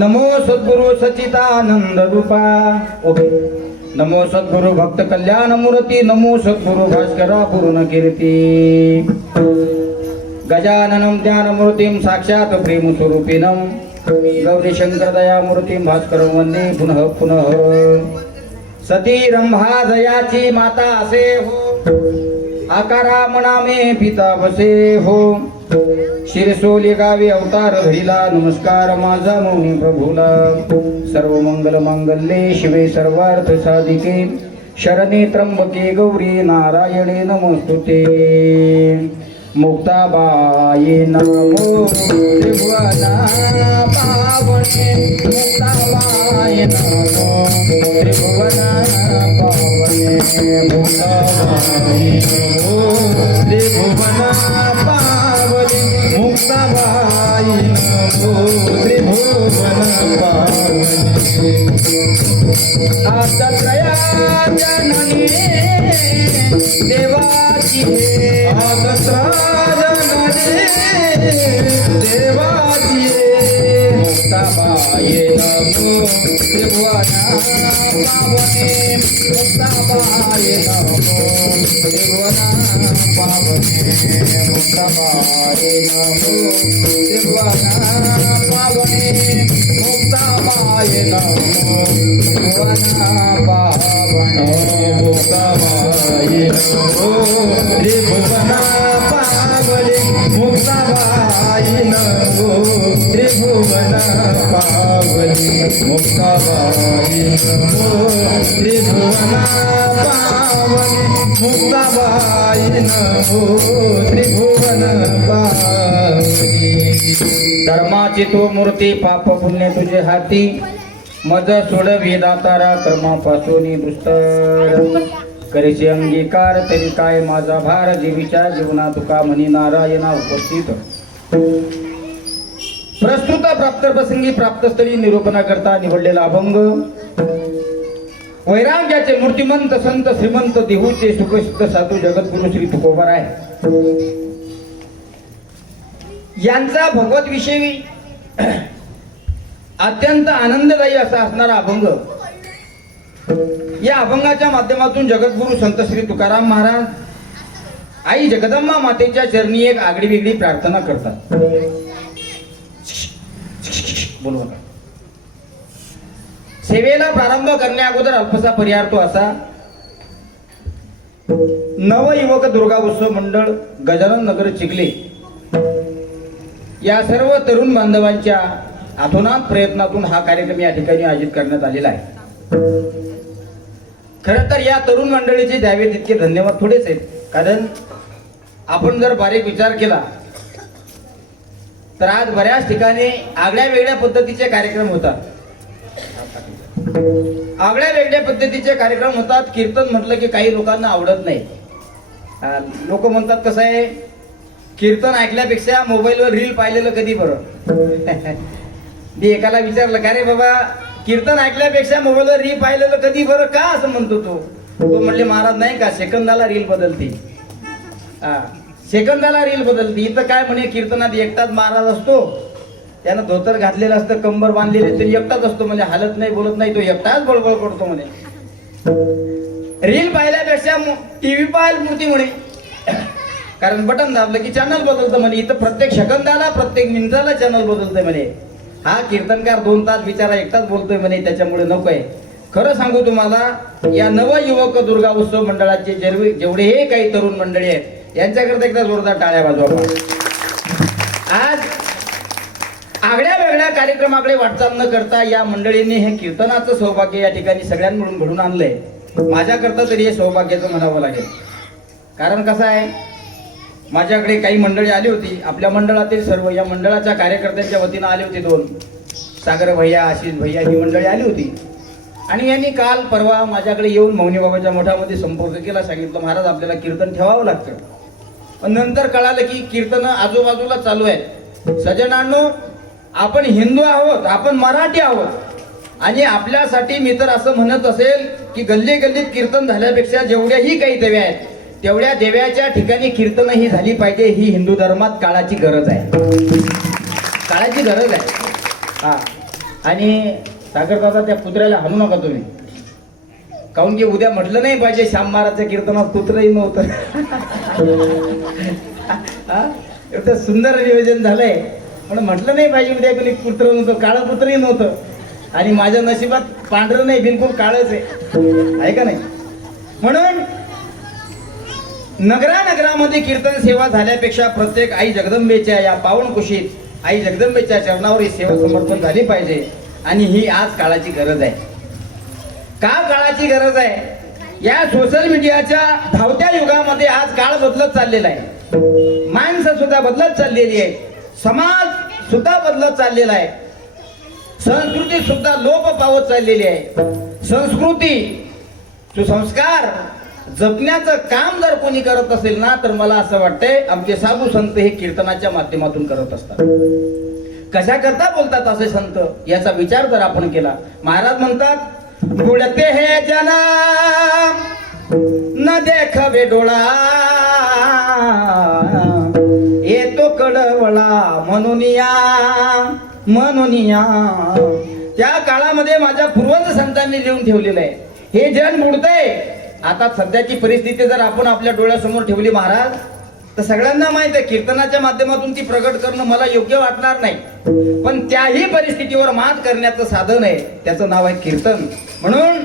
नमो सद्गुरु सच्चिदानंद रूपा okay नमो सद्गुरु भक्त कल्याण मूर्ती नमो सद्गुरु भास्करा पूर्ण कीर्ती गजाननं ज्ञानमूर्तिं साक्षात् प्रेम स्वरूपिणं गौरी शंकर दया मूर्तिं भास्करं वंदे पुनः पुनः सती रंभा जयाची माता असे हो आकारा मनामे पिता बसे हो शिरसोली गावी अवतार धरिला नमस्कार माझा मौनी प्रभूला सर्व मंगल मांगल्ये शिवे सर्वार्थ साधिके शरणे त्र्यंबके गौरी नारायणे नमस्तुते मुक्ताबाई नमो त्रिभुवना पावने मुक्ताबाई नमो त्रिभुवना पावने मुक्ताबाई नमो त्रिभुवना पावने मुक्ताबाई नमो त्रिभुवना पावने आदत्रया जननी देवाची आदत्रा जननी देवाची मुक्ताबाई नमो त्रिभुवना पावने मुक्ताबाई नमो त्रिभुवना पावने मुक्ताबाई नमो त्रिभुवना पावने मुक्ताबाई नमो त्रिभुवना पावने मुक्ताबाई नमो त्रिभुवना पावने मुक्ताबाई नमो त्रिभुवना पावने मुक्ताबाई नमो त्रिभुवना पावने मुक्ताबाई नमो त्रिभुवना पावने धर्माची तो मूर्ती पाप पुण्य तुझे हाती मज सोडवी दातारा कर्मापासून दुस्तर करीचे अंगीकार तरी काय माझा भार देवीच्या जीवना तुका म्हणी नारायणा उपस्थित प्रस्तुत प्राप्त प्रसंगी प्राप्तस्थळी निरूपणा करता निवडलेला अभंग वैराग्याचे मूर्तिमंत संत श्रीमंत देहूचे सुखसिद्ध साधू जगद्गुरु श्री तुकोबाराय यांचा भगवत विषयी अत्यंत आनंददायी असा असणारा अभंग या अभंगाच्या माध्यमातून जगद्गुरु संत श्री तुकाराम महाराज आई जगदंबा मातेच्या चरणी एक आगळी वेगळी प्रार्थना करतात. बोलवा सेवेला प्रारंभ करण्या अगोदर अल्पसा पर्याय तो असा नवयुवक दुर्गा उत्सव मंडळ गजानन नगर चिखले या सर्व तरुण बांधवांच्या अतोनात प्रयत्नातून हा कार्यक्रम या ठिकाणी आयोजित करण्यात आलेला आहे. खरं तर या तरुण मंडळीचे द्यावे तितके धन्यवाद थोडेच आहेत, कारण आपण जर बारीक विचार केला तर आज बऱ्याच ठिकाणी आगळ्या वेगळ्या पद्धतीचे कार्यक्रम होतात. आगळ्या वेगळ्या पद्धतीचे कार्यक्रम होतात. कीर्तन म्हटलं की काही लोकांना आवडत नाही. लोक म्हणतात कसं आहे, कीर्तन ऐकल्यापेक्षा मोबाईलवर रील पाहिलेलं कधी बरं. मी एकाला विचारलं का रे बाबा, कीर्तन ऐकल्यापेक्षा मोबाईलवर रील पाहिलेलं कधी बरं का असं म्हणतो तो म्हणले महाराज नाही का सेकंदाला रील बदलते. सेकंदाला रील बदलते. इथं काय म्हणे, कीर्तनात एकटाच महाराज असतो, त्यानं धोतर घातलेलं असतं, कंबर बांधलेले ते एकटाच असतो, म्हणजे हालत नाही बोलत नाही, तो एकटाच बळबळ करतो म्हणे. रील पाहिल्यापेक्षा टीव्ही पाहायला मूर्ती म्हणे, कारण बटन दाबलं की चॅनल बदलतं म्हणे. इथं प्रत्येक सेकंदाला प्रत्येक मिनिटाला चॅनल बदलतंय म्हणे. हा कीर्तनकार 2 तास बिचारा एकटाच बोलतोय म्हणे, त्याच्यामुळे नको आहे. खरं सांगू तुम्हाला, या नवयुवक दुर्गा उत्सव मंडळाचे जेवढे हे काही तरुण मंडळी आहेत यांच्याकरता एकदा जोरदार टाळ्या वाजवा. आज आगळ्या वेगळ्या कार्यक्रमाकडे वाटचाल न करता या मंडळींनी हे कीर्तनाचं सौभाग्य या ठिकाणी सगळ्यांकडून घडून आणलंय. माझ्याकरता तरी हे सौभाग्याचं म्हणावं लागेल. कारण कसं आहे, माझ्याकडे काही मंडळी आली होती, आपल्या मंडळातील सर्व या मंडळाच्या कार्यकर्त्यांच्या वतीनं आले होते. 2 सागर भैया, आशिष भैया ही मंडळी आली होती. आणि यांनी काल परवा माझ्याकडे येऊन मौनी बाबाच्या मठामध्ये संपर्क केला. सांगितलं महाराज आपल्याला कीर्तन ठेवावं लागतं. पण नंतर कळालं की कीर्तन आजूबाजूला चालू आहे. सज्जनांनो, आपण हिंदू आहोत, आपण मराठी आहोत, आणि आपल्यासाठी मी तर असं म्हणत असेल की गल्ली गल्लीत कीर्तन झाल्यापेक्षा जेवढ्याही काही देव्या आहेत तेवढ्या देव्याच्या ठिकाणी कीर्तन ही झाली पाहिजे. ही हिंदू धर्मात काळाची गरज आहे. काळाची गरज आहे. हा, आणि सागर दादा त्या कुत्र्याला हाणू नका तुम्ही, काऊन की उद्या म्हटलं नाही पाहिजे श्याम महाराजच्या कीर्तनात कुत्रही नव्हतं. एवढं सुंदर नियोजन झालंय, पण म्हटलं नाही पाहिजे उद्या कोणी कुत्र नव्हतं, काळं कुत्रही नव्हतं. आणि माझ्या नशिबात पांढरं नाही, बिलकुल काळच आहे का नाही. म्हणून नगरामध्ये कीर्तन सेवा झाल्यापेक्षा प्रत्येक आई जगदंबेच्या या पावन कुशीत आई जगदंबेच्या चरणावर ही सेवा समर्पण झाली पाहिजे. आणि ही आज काळाची गरज आहे. का काळाची गरज आहे? या सोशल मीडियाच्या धावत्या युगामध्ये आज काळ बदलत चाललेला आहे. माणसं सुद्धा बदलत चाललेली आहे, समाज सुद्धा बदलत चाललेला आहे, संस्कृती सुद्धा लोप पावत चाललेली आहे. संस्कृती सुसंस्कार जपण्याचं काम जर कोणी करत असेल ना, तर मला असं वाटतंय आमचे साधू संत हे कीर्तनाच्या माध्यमातून करत असतात. कशा करता बोलतात असे संत, याचा विचार जर आपण केला. महाराज म्हणतात, बुडते हे जना न देखवे डोळा, येतो कडवळा म्हणूनिया. त्या काळामध्ये माझ्या पूर्वज संतांनी लिहून ठेवलेलं आहे. हे जन बुडतंय. आता सध्याची परिस्थिती जर आपण आपल्या डोळ्यासमोर ठेवली महाराज, तर सगळ्यांना माहित आहे कीर्तनाच्या माध्यमातून ती प्रगट करणं मला योग्य वाटणार नाही, पण त्याही परिस्थितीवर मात करण्याचं साधन आहे, त्याचं नाव आहे कीर्तन. म्हणून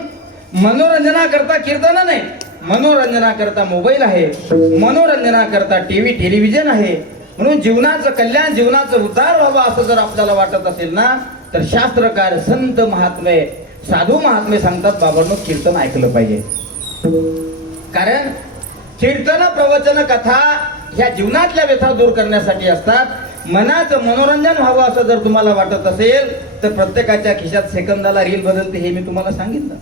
मनोरंजनाकरता कीर्तन नाही, मनोरंजनाकरता मोबाईल आहे, मनोरंजनाकरता टेलिव्हिजन आहे. म्हणून जीवनाचं कल्याण, जीवनाचं उद्धार व्हावा असं जर आपल्याला वाटत असेल ना, तर शास्त्रकार, संत महात्मे, साधू महात्मे सांगतात, बाबांनो कीर्तन ऐकलं पाहिजे. कारण कीर्तन, प्रवचन, कथा ह्या जीवनातल्या व्यथा दूर करण्यासाठी असतात. मनाचं मनोरंजन व्हावं असं जर तुम्हाला वाटत असेल, तर प्रत्येकाच्या खिशात सेकंदाला रील बदलते हे मी तुम्हाला सांगितलं,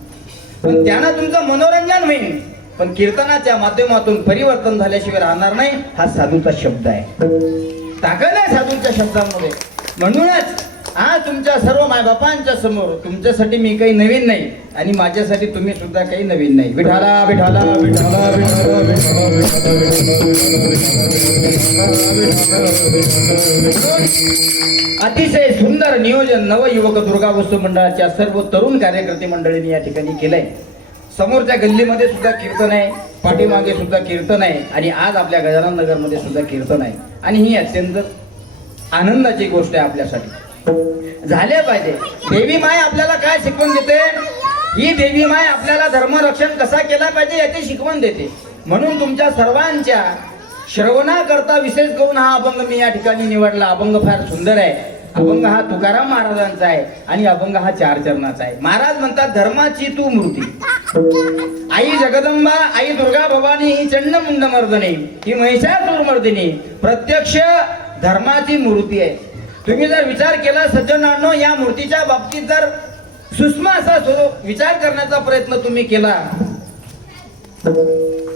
पण त्यानं तुमचं मनोरंजन होईल. पण कीर्तनाच्या माध्यमातून परिवर्तन झाल्याशिवाय राहणार नाही, हा साधूचा शब्द आहे. ताकद आहे साधूच्या शब्दांमध्ये. म्हणूनच आज तुमच्या सर्व मायबापांच्या समोर तुमच्यासाठी मी काही नवीन नाही, आणि माझ्यासाठी तुम्ही सुद्धा काही नवीन नाही. विठाला विठाला विठाला अतिशय सुंदर नियोजन नवयुवक दुर्गा वस्तू मंडळाच्या सर्व तरुण कार्यकर्ते मंडळींनी या ठिकाणी केलंय. समोरच्या गल्लीमध्ये सुद्धा कीर्तन आहे, पाठीमागे सुद्धा कीर्तन आहे, आणि आज आपल्या गजानन नगर मध्ये सुद्धा कीर्तन आहे. आणि ही अत्यंत आनंदाची गोष्ट आहे आपल्यासाठी. झाले पाहिजे. देवी माय आपल्याला काय शिकवण देते? ही देवी माय आपल्याला धर्मरक्षण कसा केला पाहिजे याची शिकवण देते. म्हणून तुमच्या सर्वांच्या श्रवणाकरता विशेष करून हा अभंग मी या ठिकाणी निवडला. अभंग फार सुंदर आहे. अभंग हा तुकाराम महाराजांचा आहे, आणि अभंग हा 4 चरणाचा आहे. महाराज म्हणतात, धर्माची तू मूर्ती, आई जगदंबा, आई दुर्गा भवानी, ही चंडमुंड मर्दनी, ही महिषासुर मर्दिनी, प्रत्यक्ष धर्माची मूर्ती आहे. तुम्ही जर विचार केला सज्जनांनो, या मूर्तीच्या बाबतीत जर सूक्ष्म असा विचार करण्याचा प्रयत्न तुम्ही केला,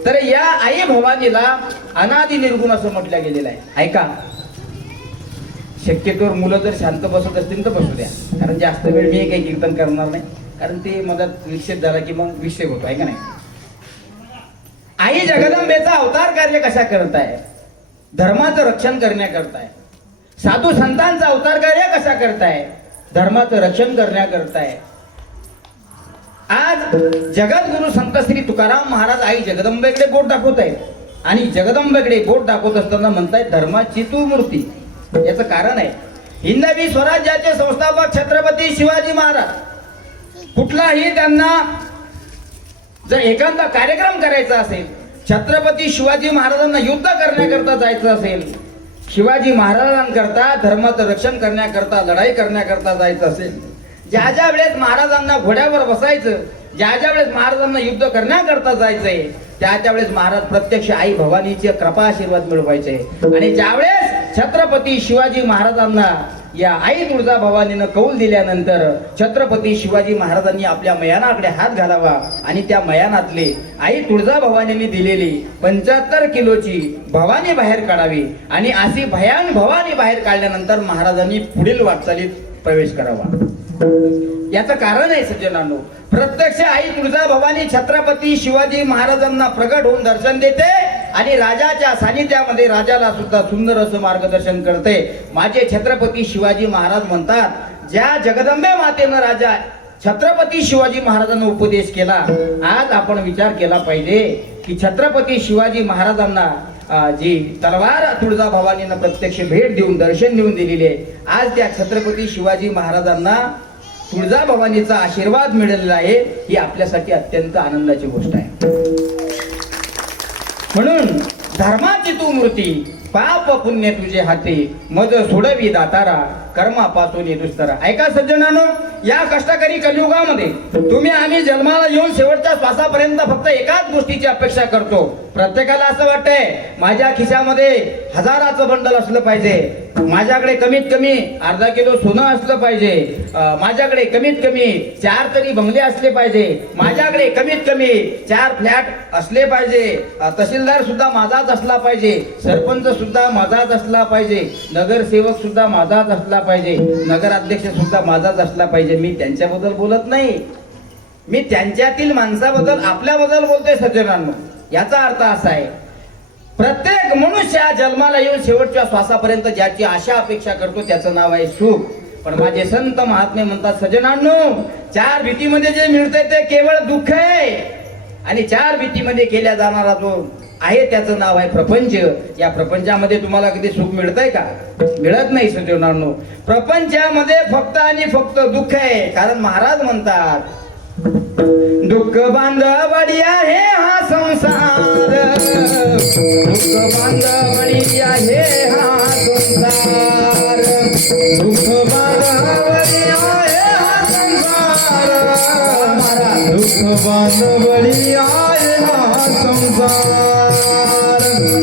तर या आई भवानीला अनादि निर्गुण असं म्हटलं गेलेलं आहे. ऐका, शक्यतोवर मुलं जर शांत बसत असतील तर बसू द्या, कारण जास्त वेळ मी काही कीर्तन करणार नाही, कारण ते मदत विक्षेप झाला की मग विषय होतो, आहे का नाही. आई जगदंबेचा अवतार कार्य कशा करत आहे? धर्माचं रक्षण करण्याकरता आहे. साधू संतांचा अवतार कार्य कशा करताय? धर्माचं रक्षण करण्याकरताय. आज जगद्गुरु संत श्री तुकाराम महाराज आई जगदंबेकडे बोट दाखवत आहेत, आणि जगदंबेकडे बोट दाखवत असताना म्हणतायत, धर्माची तू मूर्ती. याचं कारण आहे, हिंदवी स्वराज्याचे संस्थापक छत्रपती शिवाजी महाराज, कुठलाही त्यांना जर एखादा कार्यक्रम करायचा असेल, छत्रपती शिवाजी महाराजांना युद्ध करण्याकरता जायचं असेल, शिवाजी महाराजांकरता धर्माचं रक्षण करण्याकरता, लढाई करण्याकरता जायचं असेल, ज्या ज्या वेळेस महाराजांना घोड्यावर बसायचं, ज्या ज्या वेळेस महाराजांना युद्ध करण्याकरता जायचंय, त्या वेळेस महाराज प्रत्यक्ष आई भवानीचे कृपा आशीर्वाद मिळवायचे. आणि ज्यावेळेस छत्रपती शिवाजी महाराजांना या आई तुळजा भवानीनं कौल दिल्यानंतर छत्रपती शिवाजी महाराजांनी आपल्या मयानाकडे हात घालावा, आणि त्या मयानातले आई तुळजा भवानीने दिलेली 75 किलोची भवानी बाहेर काढावी, आणि अशी भयान भवानी बाहेर काढल्यानंतर महाराजांनी पुढील वाटचालीत प्रवेश करावा. याचं कारण आहे सज्जनांनो, प्रत्यक्ष आई तुळजाभवानी छत्रपती शिवाजी महाराजांना प्रगट होऊन दर्शन देते आणि राजाच्या सानिध्यामध्ये राजाला सुद्धा सुंदर असं मार्गदर्शन करते. माझे छत्रपती शिवाजी महाराज म्हणतात, ज्या जगदंबे मातेनं राजा छत्रपती शिवाजी महाराजांना उपदेश केला, आज आपण विचार केला पाहिजे की छत्रपती शिवाजी महाराजांना जी तलवार तुळजाभवानीनं प्रत्यक्ष भेट देऊन दर्शन देऊन दिलेली आहे, आज त्या छत्रपती शिवाजी महाराजांना तुळजाभवानीचा आशीर्वाद मिळालेला आहे, ही आपल्यासाठी अत्यंत आनंदाची गोष्ट आहे. म्हणून धर्माची तू मूर्ती, पाप पुण्य तुझे हाती, मज सोडवी दातारा, कर्मापासून दुस्तरा. ऐका सज्जनांनो, या कष्टकरी कलियुगामध्ये तुम्ही आम्ही जन्माला येऊन शेवटच्या श्वासापर्यंत फक्त एकाच गोष्टीची अपेक्षा करतो. प्रत्येकाला असं वाटतंय माझ्या खिशामध्ये हजाराचं बंडल असलं पाहिजे, माझ्याकडे कमीत कमी अर्धा किलो सोनं असलं पाहिजे, माझ्याकडे कमीत कमी 4 तरी बंगले असले पाहिजे, माझ्याकडे कमीत कमी 4 फ्लॅट असले पाहिजे, तहसीलदार सुद्धा माझाच असला पाहिजे, सरपंच सुद्धा माझाच असला पाहिजे, नगरसेवक सुद्धा माझाच असला पाहिजे, नगराध्यक्ष सुद्धा माझाच असला पाहिजे. मी त्यांच्याबद्दल बोलत नाही, मी त्यांच्यातील माणसाबद्दल आपल्याबद्दल बोलतोय सज्जनांनो. याचा अर्थ असा आहे, प्रत्येक मनुष्य जन्माला येऊन शेवटच्या श्वासापर्यंत ज्याची आशा अपेक्षा करतो त्याचं नाव आहे सुख. पण माझे संत महात्मे म्हणतात, सज्जनांनो, 4 भीतीमध्ये जे मिळते ते केवळ दुःख आहे आणि 4 भीतीमध्ये केल्या जाणारा जो आहे त्याचं नाव आहे प्रपंच. या प्रपंचामध्ये तुम्हाला कधी सुख मिळतंय का? मिळत नाही सज्जनांनो. प्रपंचामध्ये फक्त आणि फक्त दुःख आहे. कारण महाराज म्हणतात, दुःख बांधवडी आहे हा संसार, दुःख बांधवडी आहे हा संसार, दुःख बांधवडी आहे हा संसार, दुःख बांधवडी आहे हा संसार,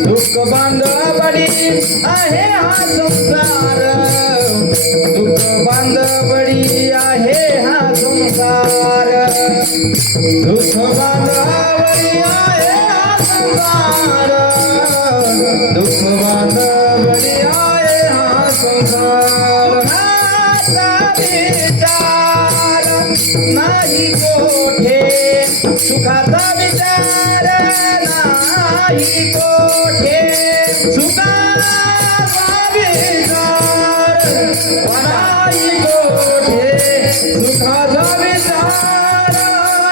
दुःख बांधवडी आहे हा संसार, दुःख बांधवडी आहे हा संसार, दुःख बांधवडी आहे हा संसार, दुःख बांधवडी आहे हा संसार. विचार नाही कोठे, सुखाचा विचार नाही कोठे, सुखाचा विचार नाही कोठे, सुखाचा विचार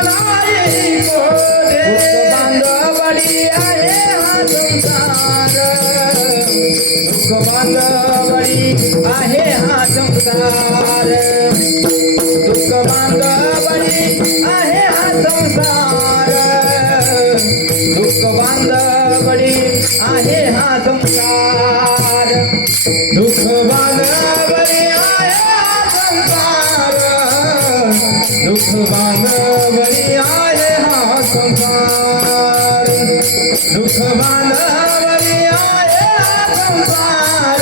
नाही कोठे, बांधवडी आहे हा संसार, दुःख बांधवडी आहे हा संसार, दुःख बांधवडी आहे हा संसार, दुःख बांधवडी आहे हा संसार, दुःख बांधवडी आहे हा संसार, दुःख बांधवडी आहे हा संसार, दुःख बांधवडी आहे हा संसार,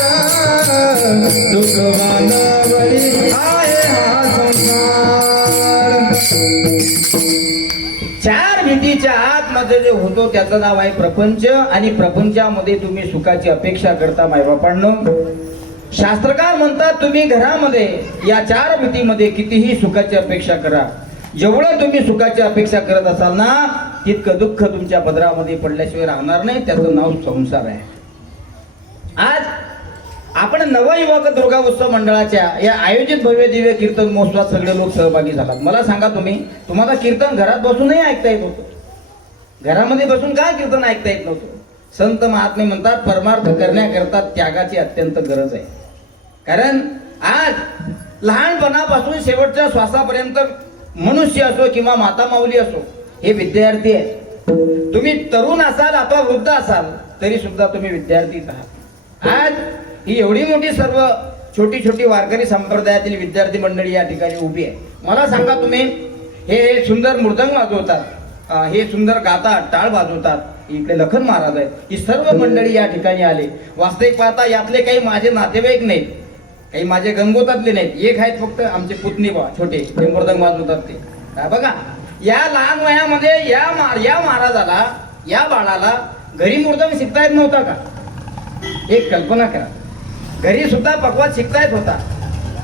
दुःख बांधवडी आहे हा संसार. 4 भीतीच्या आतमध्ये जे होतो त्याचं नाव आहे प्रपंच. आणि प्रपंचामध्ये तुम्ही सुखाची अपेक्षा करता मायबापांनो. शास्त्रकार म्हणतात, तुम्ही घरामध्ये या 4 भीतीमध्ये कितीही सुखाची अपेक्षा करा, जेवढं तुम्ही सुखाची अपेक्षा करत असाल ना, तितकं दुःख तुमच्या पदरामध्ये पडल्याशिवाय राहणार नाही. त्याचं नाव संसार आहे. आज आपण नवयुवक दुर्गा उत्सव मंडळाच्या या आयोजित भव्य दिव्य कीर्तन महोत्सवात सगळे लोक सहभागी झालात. मला सांगा, तुम्हाला कीर्तन घरात बसूनही ऐकता येत होतं? घरामध्ये बसून का कीर्तन ऐकता येत नव्हतं? संत महात्मे म्हणतात, परमार्थ करण्याकरता त्यागाची अत्यंत गरज आहे. कारण आज लहानपणापासून शेवटच्या श्वासापर्यंत मनुष्य असो किंवा माता माऊली असो, हे विद्यार्थी आहेत. तुम्ही तरुण असाल अथवा वृद्ध असाल तरी सुद्धा तुम्ही विद्यार्थीच आहात. आज ही एवढी मोठी सर्व छोटी छोटी वारकरी संप्रदायातील विद्यार्थी मंडळी या ठिकाणी उभी आहे. मला सांगा, तुम्ही हे सुंदर मृदंग वाजवतात, हे सुंदर गातात, टाळ वाजवतात, इकडे लखन महाराज आहेत, ही सर्व मंडळी या ठिकाणी आले. वास्तविक पाहता यातले काही माझे नातेवाईक नाहीत, काही माझे गंगोतातले नाहीत. एक आहेत फक्त आमचे पुतणी बा, छोटे, ते मृदंग वाजवतात. ते बघा, या लहान वयामध्ये या महाराजाला, या बाळाला घरी मृदंग शिकता येत नव्हता का? एक कल्पना करा, घरी सुद्धा पकवाज शिकता येत होता.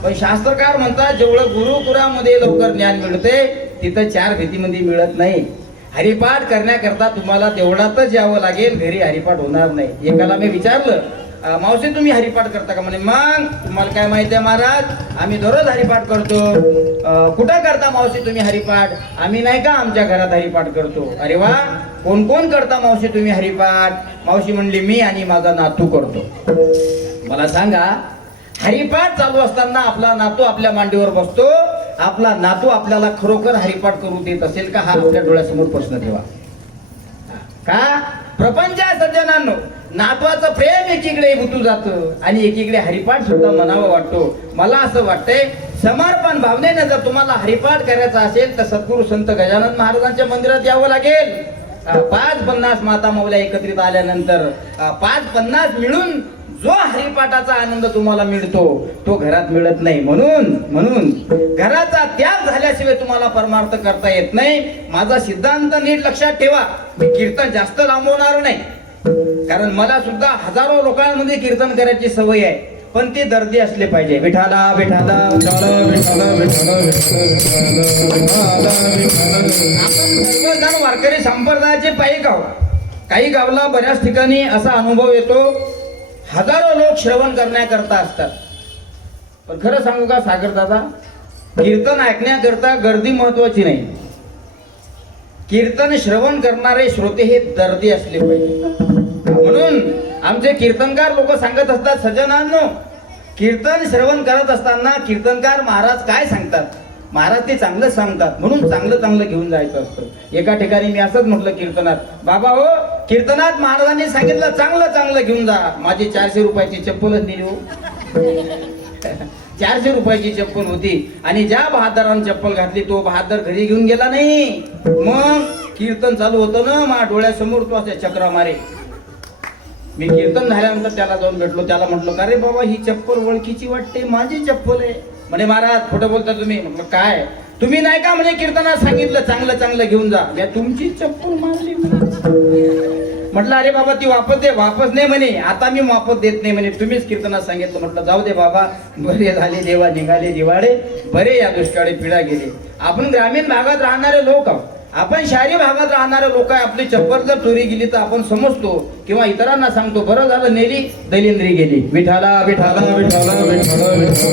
पण शास्त्रकार म्हणतात जेवढं गुरुकुरामध्ये लवकर ज्ञान मिळते तिथं 4 भीतीमध्ये मिळत नाही. हरिपाठ करण्याकरता तुम्हाला तेवढातच यावं लागेल, घरी हरिपाठ होणार नाही. एकाला मी विचारलं, मावशी तुम्ही हरिपाठ करता का? म्हणे मग तुम्हाला काय माहिती आहे महाराज, आम्ही दररोज हरिपाठ करतो. कुठं करता मावशी तुम्ही हरिपाठ? आम्ही नाही का आमच्या घरात हरिपाठ करतो. अरे वा, कोण कोण करता मावशी तुम्ही हरिपाठ? मावशी म्हणली मी आणि माझा नातू करतो. मला सांगा, हरिपाठ चालू असताना आपला नातू आपल्या मांडीवर बसतो, आपला नातू आपल्याला खरोखर हरिपाठ करू देत असेल का? हा आपल्या डोळ्यासमोर प्रश्न ठेवा. का प्रपंचा सज्जनांनो, नातवाचं प्रेम एकीकडे गुंतून जातं आणि एकीकडे हरिपाठ सुद्धा म्हणावं वाटतो. मला असं वाटतंय, समर्पण भावनेने जर तुम्हाला हरिपाठ करायचा असेल तर सद्गुरू संत गजानन महाराजांच्या मंदिरात यावं लागेल. 5-50 माता मौल्या एकत्रित आल्यानंतर 5-50 मिळून जो हरिपाठाचा आनंद तुम्हाला मिळतो तो घरात मिळत नाही. म्हणून घराचा त्याग झाल्याशिवाय तुम्हाला परमार्थ करता येत नाही. माझा सिद्धांत नीट लक्षात ठेवा. मी कीर्तन जास्त लांबवणार नाही, कारण मला सुद्धा हजारो लोकांमध्ये कीर्तन करायची सवय आहे, पण ते दर्दी असले पाहिजे. विठाला विठाला आपण सर्वजण वारकरी संप्रदायाचे पायी गाव, काही गावला बऱ्याच ठिकाणी असा अनुभव येतो, हजारो लोक श्रवण करण्याकरता असतात. पण खरं सांगू का सागर दादा, कीर्तन ऐकण्याकरता गर्दी महत्वाची नाही. कीर्तन श्रवण करणारे श्रोते हे दर्दी असले पाहिजे. म्हणून आमचे कीर्तनकार लोक सांगत असतात, सज्जनांनो, कीर्तन श्रवण करत असताना कीर्तनकार महाराज काय सांगतात, महाराज ते चांगलं सांगतात, म्हणून चांगलं घेऊन जायचं असतं. एका ठिकाणी मी असंच म्हटलं कीर्तनात, बाबा हो, कीर्तनात महाराजांनी सांगितलं चांगलं घेऊन जा. माझी 400 रुपयाची चप्पलच नेली हो. 400 रुपयाची चप्पल होती आणि ज्या बहादरानं चप्पल घातली तो बहादर घरी घेऊन गेला नाही. मग कीर्तन चालू होतं ना, माझ्या डोळ्यासमोर तो असे चक्रा मारे. मी कीर्तन झाल्यानंतर त्याला जाऊन भेटलो, त्याला म्हटलो, का रे बाबा ही चप्पल ओळखीची वाटते, माझी चप्पल आहे. म्हणे महाराज खोटं बोलता तुम्ही. म्हटलं काय, तुम्ही नाही का म्हणे कीर्तनात सांगितलं चांगलं घेऊन जा, या तुमची चप्पल मारली. म्हटलं अरे बाबा ती वापस नाही म्हणे, आता मी वापस देत नाही म्हणे, तुम्हीच कीर्तनात सांगितलं. म्हटलं जाऊ दे बाबा, बरे झाले देवा निघाले दिवाळे, बरे या दुष्काळी पिढा गेले. आपण ग्रामीण भागात राहणारे लोक आहोत, आपण शहरी भागात राहणारे लोक आहे. आपली चप्पल जर चोरी गेली तर आपण समजतो किंवा इतरांना सांगतो, बरं झालं नेली, दैलेंद्री गेली. विठाला विठाला विठाला विठाला विठाला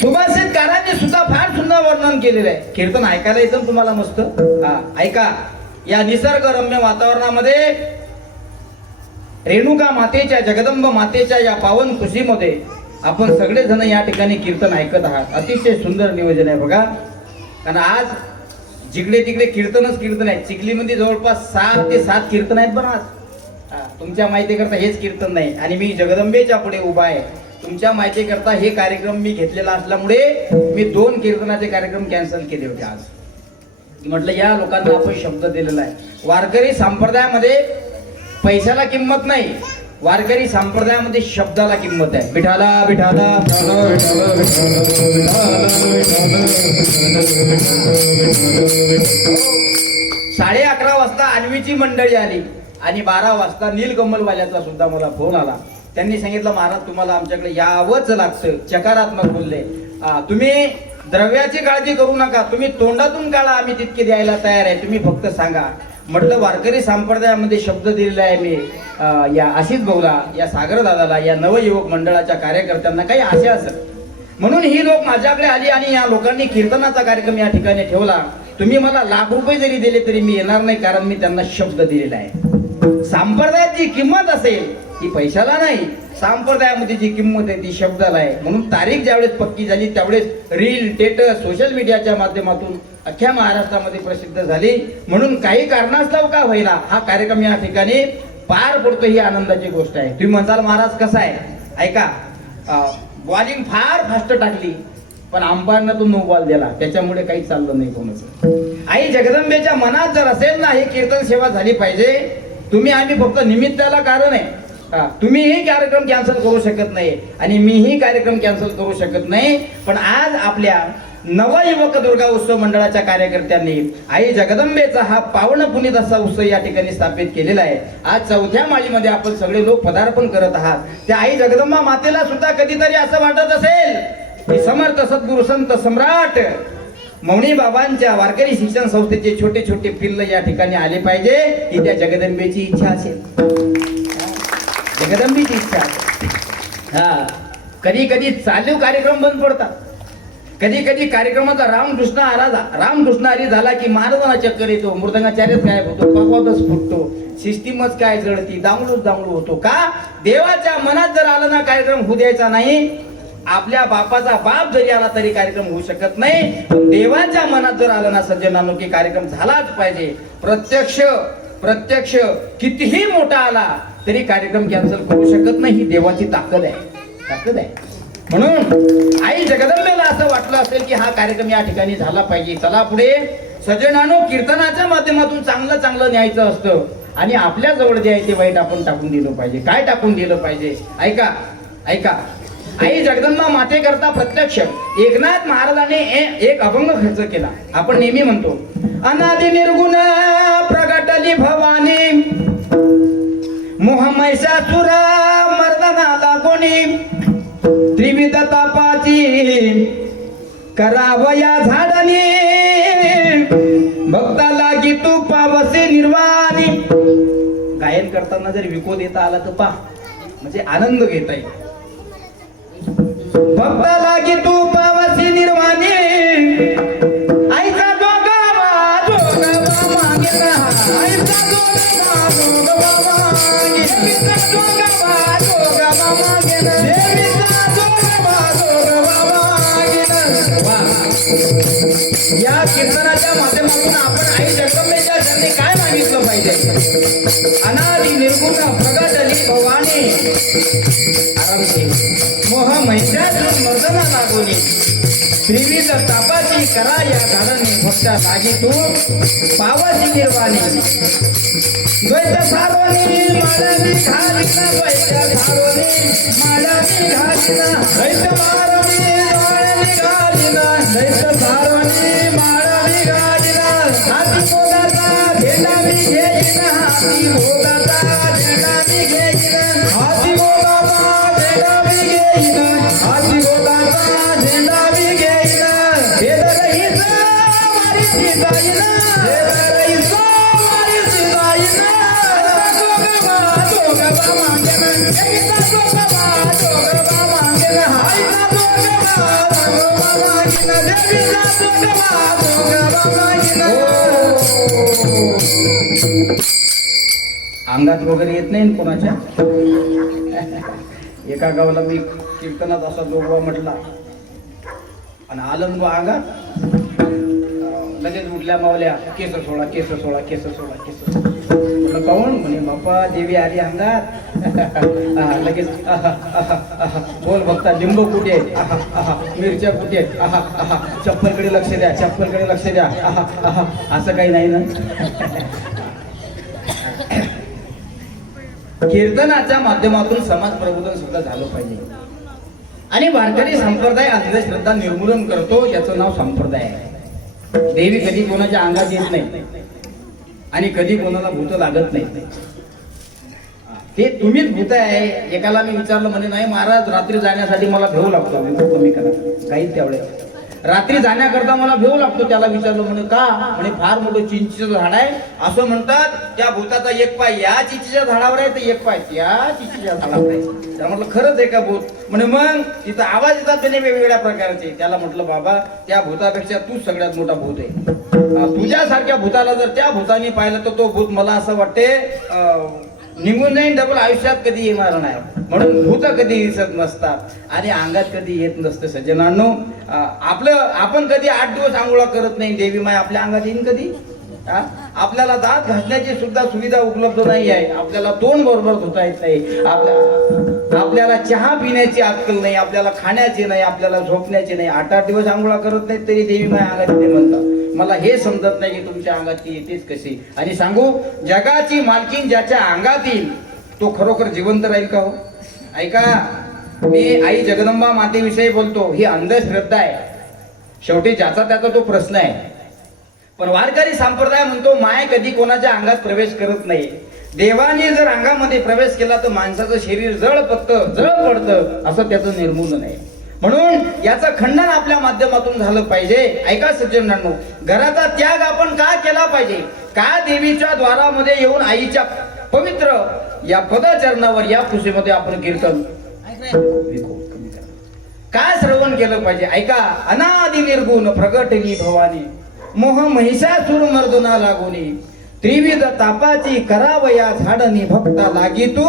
सुभाषितकारांनी सुद्धा फार सुंदर वर्णन केलेलं आहे. कीर्तन ऐकायला येतं तुम्हाला मस्त. ऐका, या निसर्गरम्य वातावरणामध्ये रेणुका मातेच्या, जगदंब मातेच्या या पावन खुशीमध्ये आपण सगळेजण या ठिकाणी कीर्तन ऐकत आहात. अतिशय सुंदर नियोजन आहे बघा. कारण आज जिकडे तिकडे कीर्तन आहे. चिखलीमध्ये जवळपास 6 ते 7 कीर्तन आहेत बरं आज. तुमच्या माहिती करता हेच कीर्तन नाही आणि मी जगदंबेच्या पुढे उभा आहे. तुमच्या माहिती करता हे कार्यक्रम मी घेतलेला असल्यामुळे मी 2 कीर्तनाचे कार्यक्रम कॅन्सल केले होते आज. म्हटलं या लोकांना आपण शब्द दिलेला आहे. वारकरी संप्रदायामध्ये पैशाला किंमत नाही, वारकरी संप्रदायामध्ये शब्दाला किंमत आहे. विठाला विठाला 11:30 वाजता अन्वीची मंडळी आली आणि 12 वाजता नीलकमलवाल्याचा सुद्धा मला फोन आला. त्यांनी सांगितलं महाराज तुम्हाला आमच्याकडे यावंच लागतं. सकारात्मक बोलले, तुम्ही द्रव्याची काळजी करू नका, तुम्ही तोंडातून काढा, आम्ही तितके द्यायला तयार आहे, तुम्ही फक्त सांगा. म्हटलं वारकरी संप्रदायामध्ये शब्द दिलेला आहे मी या आशिष भाऊला, या सागर दादाला, या नवयुवक मंडळाच्या कार्यकर्त्यांना काही आशा असेल म्हणून ही लोक माझ्याकडे आली आणि या लोकांनी कीर्तनाचा कार्यक्रम या ठिकाणी ठेवला. तुम्ही मला लाख रुपये जरी दिले तरी मी येणार नाही, कारण मी त्यांना शब्द दिलेला आहे. संप्रदायाची किंमत असेल ही पैशाला नाही, संप्रदायामध्ये जी किंमत आहे ती शब्दाला आहे. म्हणून तारीख ज्यावेळेस पक्की झाली त्यावेळेस रील, स्टेटस, सोशल मीडियाच्या माध्यमातून अख्ख्या महाराष्ट्रामध्ये प्रसिद्ध झाली. म्हणून काही कारणास्तव का होईना हा कार्यक्रम या ठिकाणी पार पडतो, ही आनंदाची गोष्ट आहे. तुम्ही म्हणताल महाराज कसा आहे, ऐका, बॉलिंग फार फास्ट टाकली पण अंपायरनं तो नो बॉल दिला, त्याच्यामुळे काही चाललं नाही कोणाचं. आई जगदंबेच्या मनात जर असेल ना ही कीर्तन सेवा झाली पाहिजे, तुम्ही आम्ही फक्त निमित्ताला कारण आहे. तुम्हीही कार्यक्रम कॅन्सल करू शकत नाही आणि मीही कार्यक्रम कॅन्सल करू शकत नाही. पण आज आपल्या नवयुवक दुर्गा उत्सव मंडळाच्या कार्यकर्त्यांनी आई जगदंबेचा हा पावन पुनीत असा उत्सव या ठिकाणी स्थापित केलेला आहे. आज 4थ्या माळीमध्ये आपण सगळे लोक पदार्पण करत आहात. त्या आई जगदंबा मातेला सुद्धा कधीतरी असं वाटत असेल की समर्थ सद्गुरु संत सम्राट मौनी बाबांच्या वारकरी शिक्षण संस्थेचे छोटे छोटे पिल्ल या ठिकाणी आले पाहिजे, ही त्या जगदंबेची इच्छा असेल. जगदंबेची इच्छा असेल. हा, कधी कधी चालू कार्यक्रम बंद पडतात. कधी कधी कार्यक्रमाचा रामकृष्ण आली झाला की महाराजांना चक्कर येतो, मृदंगाचार्यच काय होतो, पकवादच फुटतो, सिस्टीमच काय जळती, दांगळू होतो. का? देवाच्या मनात जर आलं ना कार्यक्रम होऊ द्यायचा नाही. आपल्या बापाचा बाप जरी आला तरी कार्यक्रम होऊ शकत नाही, पण देवाच्या मनात जर आलं ना सज्जनांनो की कार्यक्रम झालाच पाहिजे. प्रत्यक्ष कितीही मोठा आला तरी कार्यक्रम कॅन्सल करू शकत नाही. ही देवाची ताकद आहे. म्हणून आई जगदंबेला असं वाटलं असेल की हा कार्यक्रम या ठिकाणी झाला पाहिजे. चला पुढे सज्जनांनो, कीर्तनाच्या माध्यमातून चांगलं न्यायचं असतं आणि आपल्या जवळ जे आहे ते वाईट आपण टाकून दिलं पाहिजे. काय टाकून दिलं पाहिजे? ऐका. आई जगदंबा माते करता प्रत्यक्ष एकनाथ महाराजांनी एक अभंग खर्च केला. आपण नेहमी म्हणतो, अनादि निर्गुण प्रगटली भवानी, मोह महिषासुरा मर्दना लागोनी, त्रिविध तापाची करावया झाडानी, भक्ता लागी तू पावसे निर्वाणी. गायन करताना जर विको देता आला तर पहा, म्हणजे आनंद घेता येईल. भक्ता लागी तू पावसी निर्वाणी, आईचा जोगवा मागे ना, आईचा जोगवा मागे, देवीचा जोगवा मागे ना, देवीचा जोगवा मागे ना. या कीर्तनाच्या माध्यमातून आपण आई जगदंबेच्या चरणी काय मागितलं पाहिजे? अनादि निर्गुण प्रगटली भवानी, मोह महिषासुर मर्दना लागोनी, त्रिविध तापाची करा या झाडाने, भक्ता लागी तू पावाची निर्वाणी. द्वैत सारोनी माळानी घालिना, द्वैत सारोनी माळानी घालिना, द्वैत सारोनी माळानी घालिना, द्वैत सारोनी माळानी घालिना. हाती बोलाचा झेंडा मी घेईना, हाती बोलाचा झेंडा मी घेईना, हाती बोलाचा झेंडा मी घेईना, हाती बोलाचा झेंडा मी घेईना. भेद रहित वारीची जाईना, भेद रहित वारीची जाईना. जोगवा मागे ना, देवीचा जोगवा मागे ना, आईचा जोगवा मागे ना, देवीचा जोगवा मागे ना. अंगात वगैरे येत नाही कोणाच्या. एका गावाला मी कीर्तनात असा जोगवा म्हटला आणि आलं बा अंगात, लगेच उठल्या मावल्या, केस सोळा म्हटलं काऊन? म्हणे बाप्पा देवी आली अंगात. लगेच बोल बघता, लिंब कुठे आहेत, मिरच्या कुठे आहेत, चप्पलकडे लक्ष द्या. असं काही नाही ना. कीर्तनाच्या माध्यमातून समाज प्रबोधन सुद्धा झालं पाहिजे. आणि वारकरी संप्रदाय अंधश्रद्धा निर्मूलन करतो, याचं नाव संप्रदाय आहे. देवी कधी कोणाच्या अंगात येत नाही आणि कधी कोणाला भूत लागत नाही. ते तुम्हीच भूत आहे. एकाला मी विचारलं, म्हणे नाही महाराज, रात्री जाण्यासाठी मला भेऊ लागतो. कमी करा काही तेवढे, रात्री जाण्याकरता मला भेऊ लागतो. त्याला विचारलं, म्हणे का? म्हणे फार मोठं चिंचेचं झाड आहे. असं म्हणतात त्या भूताचा एक पाय या चिंचेच्या झाडावर आहे तर एक पाय त्या चिंचेच्या झाडावर आहे. त्याला म्हटलं खरंच आहे का भूत? म्हणे मग तिथं आवाज येतात त्याने वेगवेगळ्या प्रकारचे. त्याला म्हटलं बाबा, त्या भूतापेक्षा तूच सगळ्यात मोठा भूत आहे. तुझ्यासारख्या भूताला जर त्या भूताने पाहिलं तर तो भूत मला असं वाटते निघून जाईन, डबल आयुष्यात कधी येणार नाही. म्हणून भूत कधी दिसत नसतात आणि अंगात कधी येत नसतं. सज्जनांनो, आपण कधी 8 दिवस आंघोळा करत नाही, देवी माय आपल्या अंगात येईन कधी? आपल्याला दात घासण्याची सुद्धा सुविधा उपलब्ध नाही आहे. आपल्याला तोंड बरोबर धुता येत नाही. आपल्याला चहा पिण्याची अक्कल नाही, आपल्याला खाण्याची नाही, आपल्याला झोपण्याची नाही. 8 दिवस आंघोळा करत नाही तरी देवी माय अंगात येते म्हणतात. मला हे समजत नाही की तुमच्या अंगात ती येतेच कशी. आणि सांगू, जगाची मालकीन ज्याच्या अंगात येईल तो खरोखर जिवंत राहील का हो? ऐका, मी आई जगदंबा मातेविषयी बोलतो. ही अंधश्रद्धा आहे. शेवटी ज्याचा त्याचा तो प्रश्न आहे. पण वारकरी संप्रदाय म्हणतो माय कधी कोणाच्या अंगात प्रवेश करत नाही. देवाने जर अंगामध्ये प्रवेश केला तर माणसाचं शरीर जळ पडतं असं त्याचं निर्मूलन आहे. म्हणून याचं खंडन आपल्या माध्यमातून झालं पाहिजे. ऐका सज्जनांनो, घराचा त्याग आपण का केला पाहिजे? का देवीच्या द्वारामध्ये येऊन आईच्या पवित्र या पदचरणावर या खुशीमध्ये आपण कीर्तन काय श्रवण केलं पाहिजे? ऐका, अनादि निर्गुण प्रगटली भवानी, मोह महिषासुर मर्दना लागोनी, त्रिविध तापाची करावया झाडणी, भक्ता लागी तू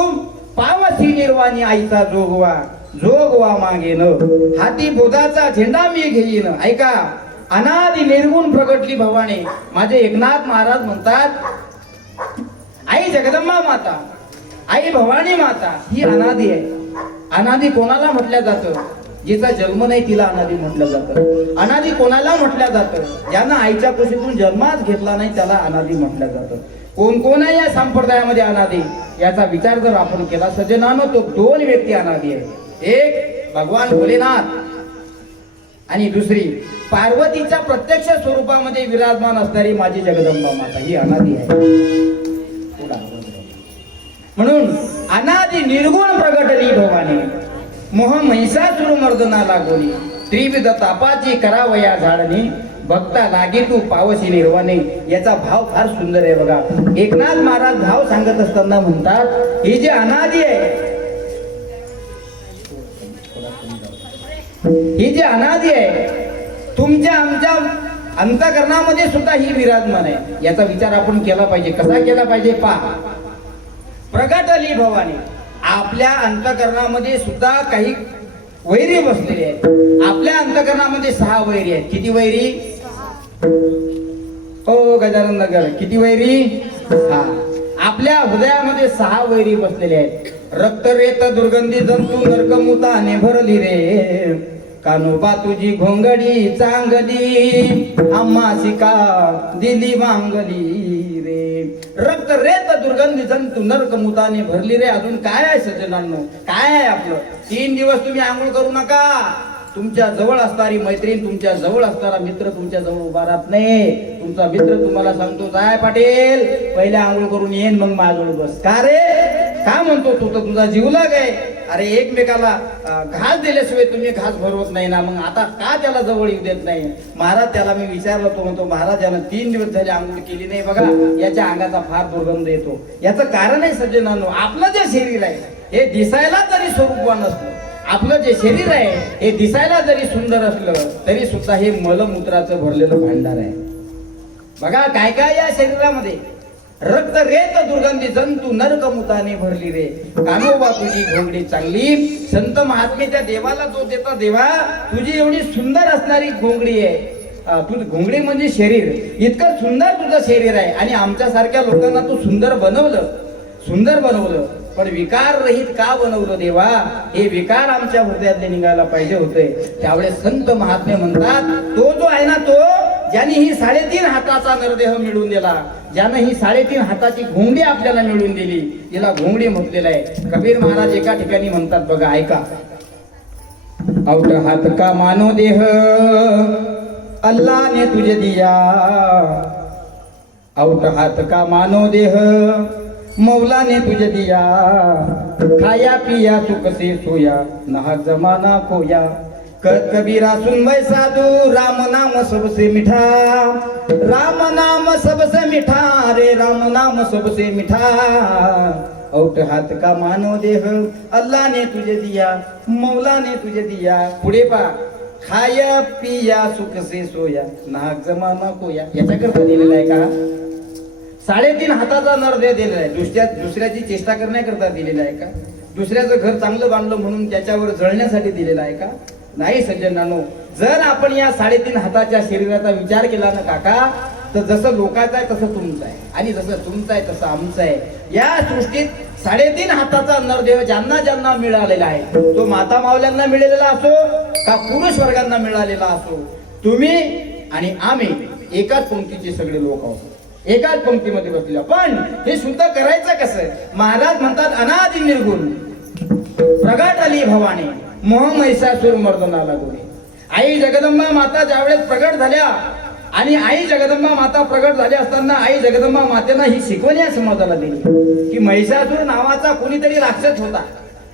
पावसी निर्वाणी, आईचा जोगवा मागेन, हाती बोधाचा झेंडा मी घेईन. ऐका, अनादि निर्गुण प्रगटली भवानी. माझे एकनाथ महाराज म्हणतात आई जगदंबा माता, आई भवानी माता ही अनादि आहे. अनादि कोणाला म्हटलं जातं? जिचा जन्म नाही तिला अनादि म्हटलं जातं. अनादि कोणाला म्हटलं जातं? ज्यानं आईच्या कुशीतून जन्मच घेतला नाही त्याला अनादि म्हटलं जातं. कोण आहे या संप्रदायामध्ये अनादि? याचा विचार जर आपण केला सज्जनानो, तो दोन व्यक्ती अनादि आहे. एक भगवान भोलेनाथ आणि दुसरी पार्वतीच्या प्रत्यक्ष स्वरूपामध्ये विराजमान असणारी माझी जगदंबा माता ही अनादि आहे. म्हणून अनादि निर्गुण प्रगटली भवानी, मोह महिषासुर मर्दना लागोनी, त्रिविध तापाची करावया झाडणी, भक्ता लागी तू पावसी निर्वाणी. याचा भाव फार सुंदर आहे बघा. एकनाथ महाराज भाव सांगत असताना म्हणतात ही जी अनादि आहे, ही जी अनादि आहे तुमच्या आमच्या अंतःकरणामध्ये सुद्धा ही विराजमान आहे. याचा विचार आपण केला पाहिजे. कसा केला पाहिजे? पहा, प्रगटली भवानी. आपल्या अंतःकरणामध्ये सुद्धा काही वैरी बसलेले आहेत. आपल्या अंतःकरणामध्ये 6 वैरी आहेत. किती वैरी? हो गजानन नगर, किती वैरी? 6. आपल्या हृदयामध्ये 6 वैरी बसलेले आहेत. रक्त रेत दुर्गंधी जंतू नरकमुताने भरली रे, कानोबा तुझी घोंगडी चांगली, आम्हा शिका दिली मांगली रे. रक्त रेत दुर्गंधी जंतू नरकमुताने भरली रे. अजून काय आहे सज्जनांनो? काय आहे आपलं? 3 दिवस तुम्ही आंघोळ करू नका. तुमच्या जवळ असणारी मैत्रीण, तुमच्या जवळ असणारा मित्र तुमच्या जवळ उभा राहत नाही. तुमचा मित्र तुम्हाला सांगतो जाय पाटील पहिले आंघोळ करून येईन मग माझ्याजवळ बस. का रे? का म्हणतो तू? तर तुझा जीवला काय? अरे एकमेकाला घास दिल्याशिवाय तुम्ही घास भरवत नाही ना, मग आता का त्याला जवळ येऊ देत नाही? महाराज त्याला मी विचारलं, तो म्हणतो महाराज यानं 3 दिवस झाले आंघोळ केली नाही बघा, याच्या अंगाचा फार दुर्गंध येतो. याचं कारण आहे सज्जनांनो, आपलं जे शरीर आहे हे दिसायला जरी स्वरूपवान असलं, आपलं जे शरीर आहे हे दिसायला जरी सुंदर असलं तरी सुद्धा हे मलमूत्राचं भरलेलं भांडार आहे. बघा काय काय या शरीरामध्ये. रक्त रेत दुर्गंधी जंतू नरकमुताने भरली रे, कानोबा तुझी घोंगडी चांगली. संत महात्मे त्या देवाला जो देता, देवा तुझी एवढी सुंदर असणारी घोंगडी आहे. तुझी घोंगडी म्हणजे शरीर, इतकं सुंदर तुझं शरीर आहे आणि आमच्यासारख्या लोकांना तू सुंदर बनवलं. पण विकार रहित का बनवलं देवा? हे विकार आमच्या हृदयातले निघायला पाहिजे होते. त्यावेळेस संत महात्मे म्हणतात तो जो आहे ना, तो ज्याने ही 3.5 हाताचा नरदेह मिळवून दिला, ज्यानं ही 3.5 हाताची घोंगडी आपल्याला मिळवून दिली, तिला घोंगडी म्हटलेलं आहे. कबीर महाराज एका ठिकाणी म्हणतात बघा, ऐका. औट हात का मानो देह अल्लाह ने तुझे दिया, औट हात का मानो देह मौला ने तुझे दिया, खाया पिया सुख से सोया नाहक जमाना खोया, कबीरा सुन वै साधु राम नाम सबसे मीठा, राम नाम सबसे मीठा रे, राम नाम सबसे मीठा. औट हात का मानो देह अल्लाह ने तुझे दिया, मौला ने तुझे दिया. पुढे पा, खाया पिया सुख से सोया नाहक जमाना खोया. याच्याकरता दिलेला आहे का? 3.5 हाताचा नरदेह दिलेला आहे. दुसऱ्याची चेष्टा करण्याकरता दिलेला आहे का? दुसऱ्याचं घर चांगलं बांधलं म्हणून त्याच्यावर जळण्यासाठी दिलेला आहे का? नाही सज्जनांनो. जर आपण या 3.5 हाताच्या शरीराचा विचार केला ना काका, तर जसं लोकांचं आहे तसं तुमचं आहे आणि जसं तुमचं आहे तसं आमचं आहे. या सृष्टीत 3.5 हाताचा नरदेह ज्यांना ज्यांना मिळालेला आहे, तो माता मावल्यांना मिळालेला असो का पुरुष वर्गांना मिळालेला असो, तुम्ही आणि आम्ही एकाच पंक्तीचे सगळे लोक आहोत, एकाच पंक्तीमध्ये बसलेला. पण हे शुद्ध करायचं कसं? महाराज म्हणतात अनादि निर्गुण प्रगटली भवानी, मोह महिषासुर मर्दना लागोनी. आई जगदंबा माता ज्यावेळेस प्रगट झाल्या आणि आई जगदंबा माता प्रगट झाली असताना आई जगदंबा मातेनं ही शिकवण या समाजाला दिली की महिषासूर नावाचा कोणीतरी राक्षस होता.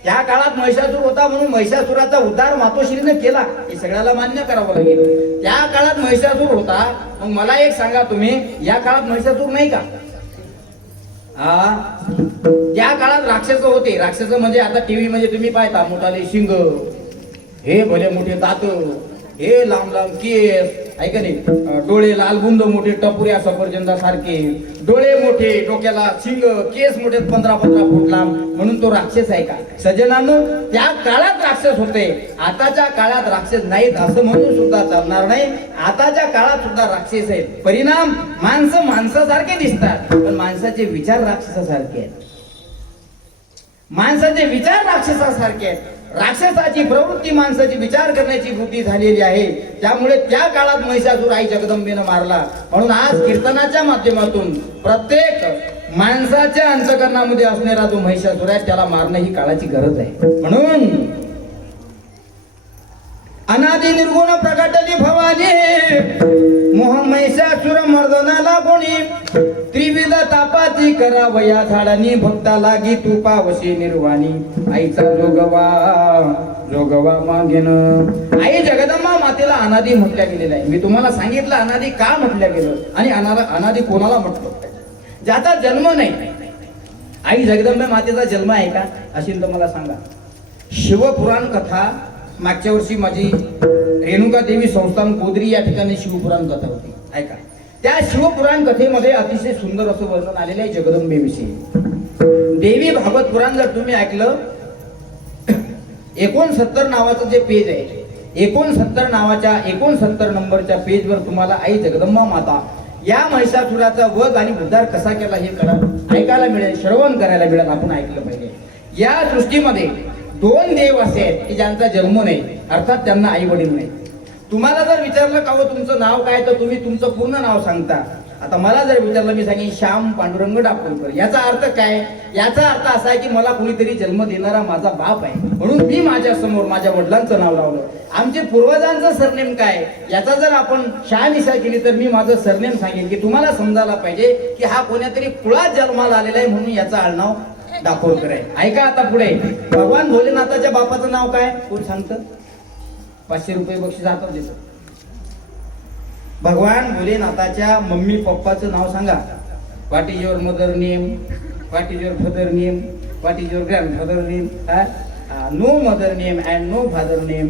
त्या काळात महिषासूर होता म्हणून महिषासुराचा उद्धार मातोश्रीने केला हे सगळ्याला मान्य करावं लागेल. त्या काळात महिषासूर होता. मग मला एक सांगा तुम्ही, या काळात महिषासूर नाही का? त्या काळात राक्षस होते. राक्षस म्हणजे आता टीव्ही मध्ये तुम्ही पाहता मोठाले शिंग, हे भले मोठे दात, हे लांब लांब केस, ऐका नाही, डोळे लालबुंद मोठे टपुऱ्या सफरचंदा सारखे, डोळे मोठे, डोक्याला शिंग, केस मोठे 15-15 फूट लांब, म्हणून तो राक्षस आहे का? सज्जनांनो, त्या काळात राक्षस होते. आताच्या काळात राक्षस नाहीत असं म्हणून सुद्धा चालणार नाही. आताच्या काळात सुद्धा राक्षस आहेत. परिणाम, माणसं माणसासारखे दिसतात पण माणसाचे विचार राक्षसासारखे आहेत. माणसाचे विचार राक्षसासारखे आहेत. राक्षसाची प्रवृत्ती माणसाची विचार करण्याची बुद्धी झालेली आहे. त्यामुळे त्या काळात महिषासूर आई जगदंबेनं मारला. म्हणून आज कीर्तनाच्या माध्यमातून प्रत्येक माणसाच्या अंतःकरणामध्ये असणारा जो महिषासूर आहे त्याला मारणं ही काळाची गरज आहे. म्हणून अनादि निर्गुण प्रकटली भवानी, मोह महिषासूर मर्दनाला कोणी, त्रिविध तापाची करावया झाडानी, भक्ता लागी तू पावशी निर्वाणी, आईचा जोगवा मागेन. आई जगदंबा मातेला अनादि म्हटल्या गेलेलं आहे. मी तुम्हाला सांगितलं अनादि का म्हटल्या गेलं आणि अनादि कोणाला म्हटलं? ज्याचा जन्म नाही. आई जगदंबा मातेचा जन्म आहे का असेल तर मला सांगा. शिवपुराण कथा मागच्या वर्षी माझी रेणुका देवी संस्थान गोदरी या ठिकाणी शिवपुराण कथा होती. ऐका, त्या शिवपुराण कथेमध्ये अतिशय सुंदर असं वर्णन आलेलं आहे जगदंबेविषयी. देवी भागवत पुराण जर तुम्ही ऐकलं, 69 नावाचं जे पेज आहे, 69 नावाच्या 69 नंबरच्या पेजवर तुम्हाला आई जगदंबा माता या महिषासुराचा वध आणि उद्धार कसा केला हे ऐकायला मिळेल, श्रवण करायला मिळेल. आपण ऐकलं पाहिजे. या सृष्टीमध्ये 2 देव असे आहेत की ज्यांचा जन्म नाही, अर्थात त्यांना आई वडील नाही. तुम्हाला जर विचारलं का हो तुमचं नाव काय, तर तुम्ही तुमचं पूर्ण नाव सांगता. आता मला जर विचारलं, मी सांगेन श्याम पांडुरंग डाकोरकर. याचा अर्थ काय? याचा अर्थ असा आहे की मला कुणीतरी जन्म देणारा माझा बाप आहे, म्हणून मी माझ्या समोर माझ्या वडिलांचं नाव लावलं. आमचे पूर्वजांचं सरनेम काय याचा जर आपण शहानिशा केली तर मी माझं सरनेम सांगेन की तुम्हाला समजायला पाहिजे की हा कोणत्यातरी कुळात जन्माला आलेला आहे, म्हणून याचं आडनाव डाकोरकर आहे. ऐका आता पुढे, भगवान भोलेनाथाच्या बापाचं नाव काय? कोण सांगतं? 500 रुपये बक्षीस हातात देतो. भगवान भोलेनाथाच्या मम्मी पप्पाचं नाव सांगा. What is your mother name? What is your father name? What is your grandfather name? No mother name and no father name,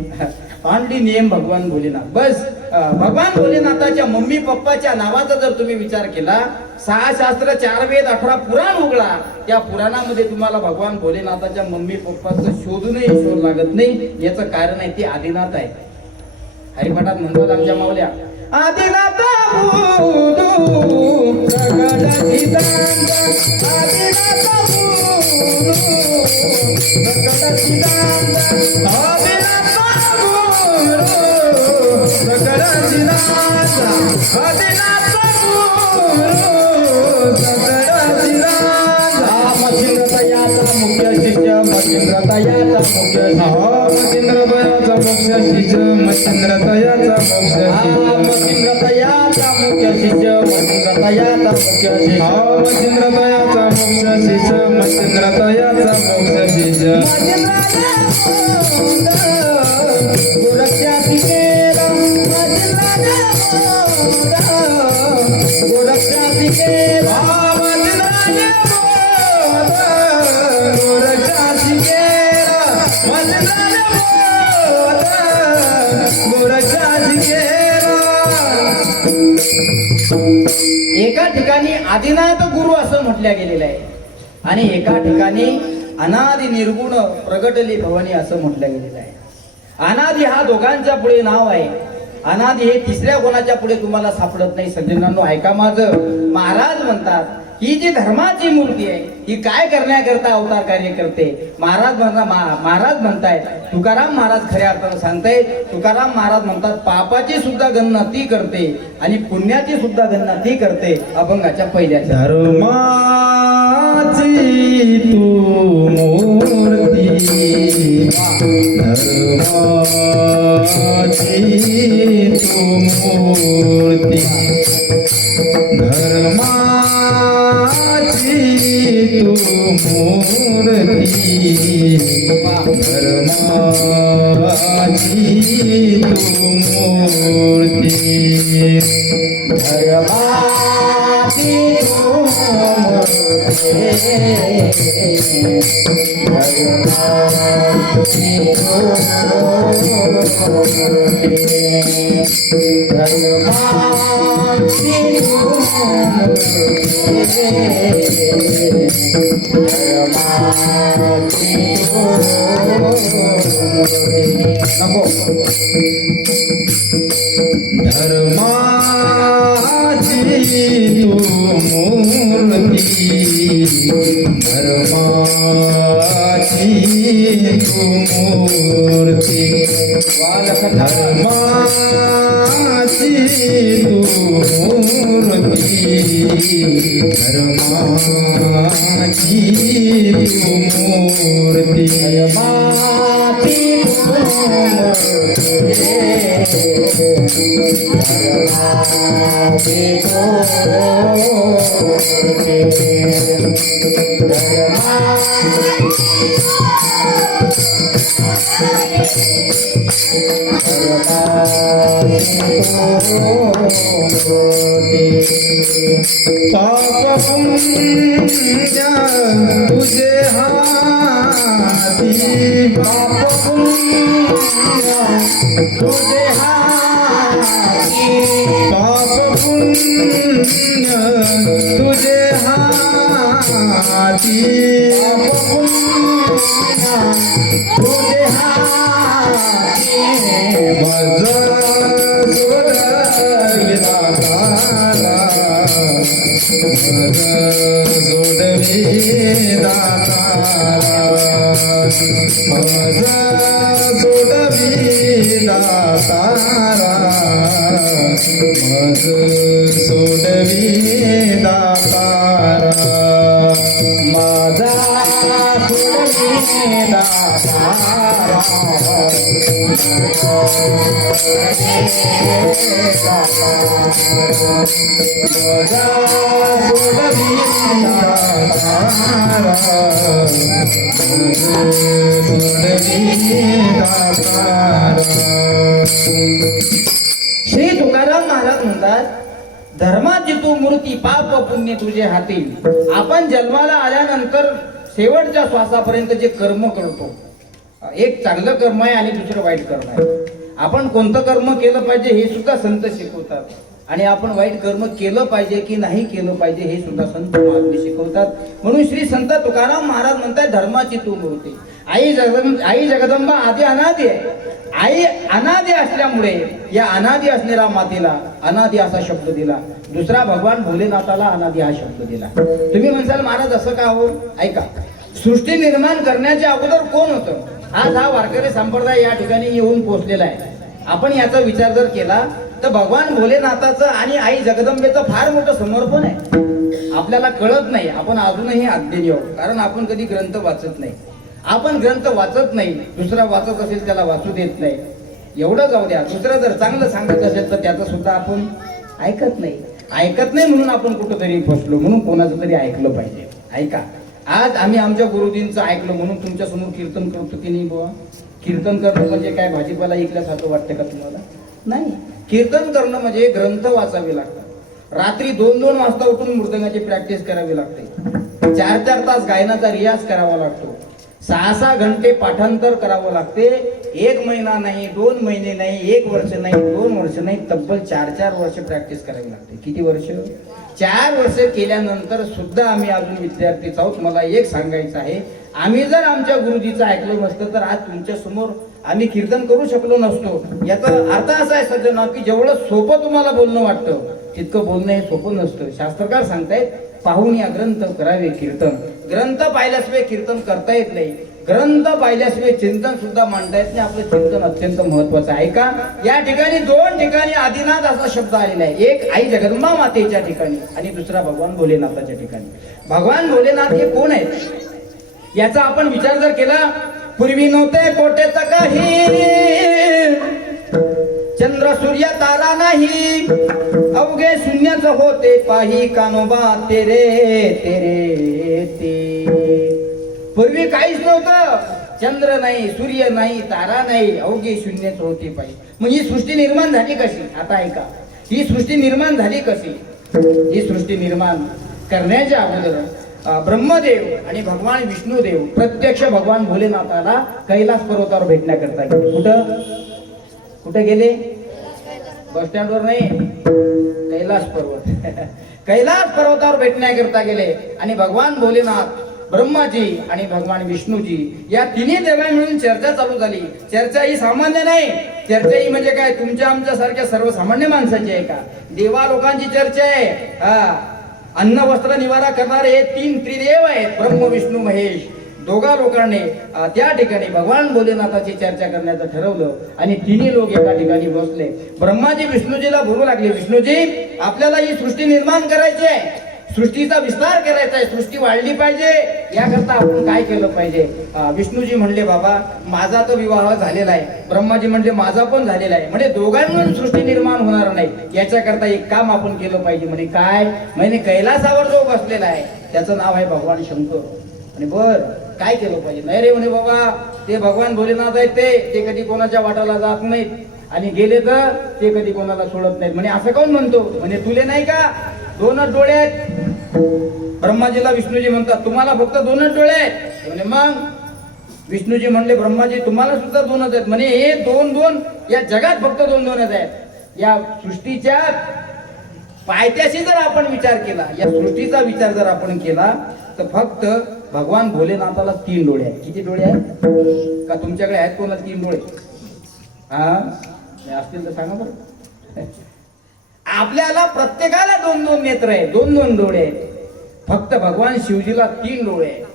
only name Bhagwan Bholenath. बस भगवान भोलेनाथाच्या मम्मी पप्पाच्या नावाचा जर तुम्ही विचार केला, 6 शास्त्र 4 वेद 18 पुराण उघडा, त्या पुराणामध्ये तुम्हाला भगवान भोलेनाथाच्या मम्मी पप्पाचं शोधूनही शोध लागत नाही. याचं कारण आहे ते आदिनाथ आहे. हरिपाठात म्हणतात आमच्या माऊल्या, आदिनाथ मच्छिंद्रतयाचा मुख्य शिष्य एका ठिकाणी आदिनाथ गुरु असं म्हटल्या गेलेलं आहे आणि एका ठिकाणी अनादि निर्गुण प्रगटली भवानी असं म्हटलं गेलेलं आहे. अनादि हा दोघांच्या पुढे नाव आहे, अनादि हे तिसऱ्या कोणाच्या पुढे तुम्हाला सापडत नाही. सज्जनांनो ऐका माझं. महाराज म्हणतात ही जी धर्माची मूर्ती आहे ही काय करण्याकरता अवतार कार्य करते. महाराज म्हणतायत, तुकाराम महाराज खऱ्या अर्थानं सांगतायत. तुकाराम महाराज म्हणतात पापाची सुद्धा गणना ती करते आणि पुण्याची सुद्धा गणना ती करते. अभंगाच्या पहिल्या धर्माची तू मूर्ती, धर्माची तू मूर्ती धर्माची तू मूर्ती धर्माची तू मूर्ती धर्माची तू धर्माची तू मूर्ती धर्माची तू मूर्ती धर्माची तू मूर्ती धर्माची तू मूर्ती पाप पुण्य तुझे हाती पाप पुण्य तुझे हाती पाप पुण्य तुझे हाती तुझे हाती मज जोडवी दातारा मज जोडवी दातारा मज जोडवी दातारा माझा सोडवी दातारा श्री तुकाराम महाराज म्हणतात, धर्माची तू मूर्ती पाप पुण्य तुझे हाती. आपण जन्माला आल्यानंतर शेवटच्या श्वासापर्यंत जे कर्म करतो, एक चांगलं कर्म आहे आणि दुसरं वाईट कर्म आहे. आपण कोणतं कर्म केलं पाहिजे हे सुद्धा संत शिकवतात, आणि आपण वाईट कर्म केलं पाहिजे की नाही केलं पाहिजे हे सुद्धा संत महात्मे शिकवतात. म्हणून श्री संत तुकाराम महाराज म्हणतात, धर्माची तू मूर्ती. आई जगदंबा आदी अनादी आहे. आई अनादी असल्यामुळे या अनादी असलेल्या मातेला अनादी असा शब्द दिला. दुसरा भगवान भोलेनाथाला अनादी हा शब्द दिला. तुम्ही म्हणसाल महाराज असं का हो? ऐका, सृष्टी निर्माण करण्याच्या अगोदर कोण होतं? आज हा वारकरी संप्रदाय या ठिकाणी येऊन पोहोचलेला आहे. आपण याचा विचार जर केला तर भगवान भोलेनाथाचं आणि आई जगदंबेचं फार मोठं समर्पण आहे. आपल्याला कळत नाही, आपण अजूनही अज्ञानी आहोत, कारण आपण कधी ग्रंथ वाचत नाही. आपण ग्रंथ वाचत नाही, दुसरा वाचत असेल त्याला वाचू देत नाही. एवढं जाऊ द्या, दुसरं जर चांगलं सांगत असेल तर त्याचं सुद्धा आपण ऐकत नाही. म्हणून आपण कुठंतरी फसलो. म्हणून कोणाचं तरी ऐकलं पाहिजे. ऐका, आज आम्ही आमच्या गुरुजींचं ऐकलं म्हणून तुमच्या समोर कीर्तन करतो की नाही बुवा? कीर्तन करणं म्हणजे काय भाजीपाला ऐकल्यासारखं वाटतं का तुम्हाला? नाही. कीर्तन करणं म्हणजे ग्रंथ वाचावे लागतात. रात्री 2-2 वाजता उठून मृदंगाची प्रॅक्टिस करावी लागते. 4-4 तास गायनाचा रियाज करावा लागतो. 6-6 घंटे पाठांतर करावं लागते. 1 महिना नाही, 2 महिने नाही, 1 वर्ष नाही, 2 वर्ष नाही, तब्बल 4-4 वर्ष प्रॅक्टिस करावी लागते. किती वर्ष? 4 वर्ष केल्यानंतर सुद्धा आम्ही अजून विद्यार्थीच आहोत. मला एक सांगायचं आहे, आम्ही जर आमच्या गुरुजीचं ऐकलं नसतं तर आज तुमच्या समोर आम्ही कीर्तन करू शकलो नसतो. याचा अर्थ असा आहे सज्जन की जेवढं सोपं तुम्हाला बोलणं वाटतं तितकं बोलणं हे सोपं नसतं. शास्त्रकार सांगतायत, पाहून या ग्रंथ करावे कीर्तन. ग्रंथ पाहिल्याशिवाय कीर्तन करता येत नाही. ग्रंथ पाहिल्याशिवाय चिंतन सुद्धा मांडता येत नाही. आपलं चिंतन अत्यंत महत्वाचं आहे. का या ठिकाणी 2 ठिकाणी आदिनाथ असा शब्द आलेला आहे. एक आई जगदंबा मातेच्या ठिकाणी आणि दुसरा भगवान भोलेनाथाच्या ठिकाणी. भगवान भोलेनाथ हे कोण आहेत याचा आपण विचार जर केला, पूर्वी नव्हते कोटेचं काही, चंद्र सूर्य तारा नाही, अवघे शून्यच होते पाही कानोबा तेरे तेरे ते. पूर्वी काहीच नव्हतं, चंद्र नाही, सूर्य नाही, तारा नाही, अवघे शून्यच होते पाही. मग ही सृष्टी निर्माण झाली कशी? आता ऐका, ही सृष्टी निर्माण झाली कशी? ही सृष्टी निर्माण करण्याच्या अगोदर ब्रह्मदेव आणि भगवान विष्णुदेव प्रत्यक्ष भगवान भोलेनाथाला कैलास पर्वतावर भेटण्याकरता गेले. कुठं गेले? बस स्टँडवर नाही, कैलास पर्वत. कैलास पर्वतावर भेटण्याकरता गेले आणि भगवान भोलेनाथ, ब्रह्माजी आणि भगवान विष्णूजी या तिन्ही देवा मिळून चर्चा चालू झाली. चर्चा ही सामान्य नाही, चर्चा ही म्हणजे काय, तुमच्या आमच्या सारख्या सर्वसामान्य माणसाची आहे का? देवा लोकांची चर्चा आहे. हा, अन्न वस्त्र निवारा करणारे हे तीन त्रिदेव आहेत, ब्रह्म विष्णू महेश. दोघा लोकांनी त्या ठिकाणी भगवान भोलेनाथाची चर्चा करण्याचं ठरवलं आणि तिन्ही लोक एका ठिकाणी बसले. ब्रह्माजी विष्णूजीला बोलू लागले, विष्णूजी आपल्याला ही सृष्टी निर्माण करायची आहे, सृष्टीचा विस्तार करायचा आहे, सृष्टी वाढली पाहिजे, याकरता आपण काय केलं पाहिजे? विष्णूजी म्हणले, बाबा माझा तर विवाह झालेला आहे. ब्रह्माजी म्हणले, माझा पण झालेला आहे. म्हणजे दोघांकडून सृष्टी निर्माण होणार नाही, याच्याकरता एक काम आपण केलं पाहिजे. म्हणजे काय? म्हणजे कैलासावर जो बसलेला आहे त्याचं नाव आहे भगवान शंकर. आणि बर काय केलं पाहिजे? नाही रे म्हणे, बाबा ते भगवान भोलेनाथ आहेत, ते कधी कोणाच्या वाटाला जात नाहीत आणि गेले तर ते कधी कोणाला सोडत नाहीत. म्हणे असं कोण म्हणतो? म्हणे तुले नाही का दोनच डोळे आहेत? ब्रह्माजीला विष्णूजी म्हणतात, तुम्हाला फक्त दोनच डोळे आहेत? म्हणे मग? विष्णूजी म्हणले, ब्रह्माजी तुम्हाला सुद्धा दोनच आहेत. म्हणे हे दोन दोन या जगात फक्त दोन दोनच आहेत. या सृष्टीच्या पायथ्याशी जर आपण विचार केला, या सृष्टीचा विचार जर आपण केला तर फक्त भगवान भोलेनाथाला तीन डोळे आहेत. किती डोळे आहेत? का तुमच्याकडे आहेत कोणाला तीन डोळे? हा, असतील तर सांगा बरं. आपल्याला प्रत्येकाला दोन दोन नेत्र आहे, दोन दोन डोळे आहेत. फक्त भगवान शिवजीला तीन डोळे आहेत.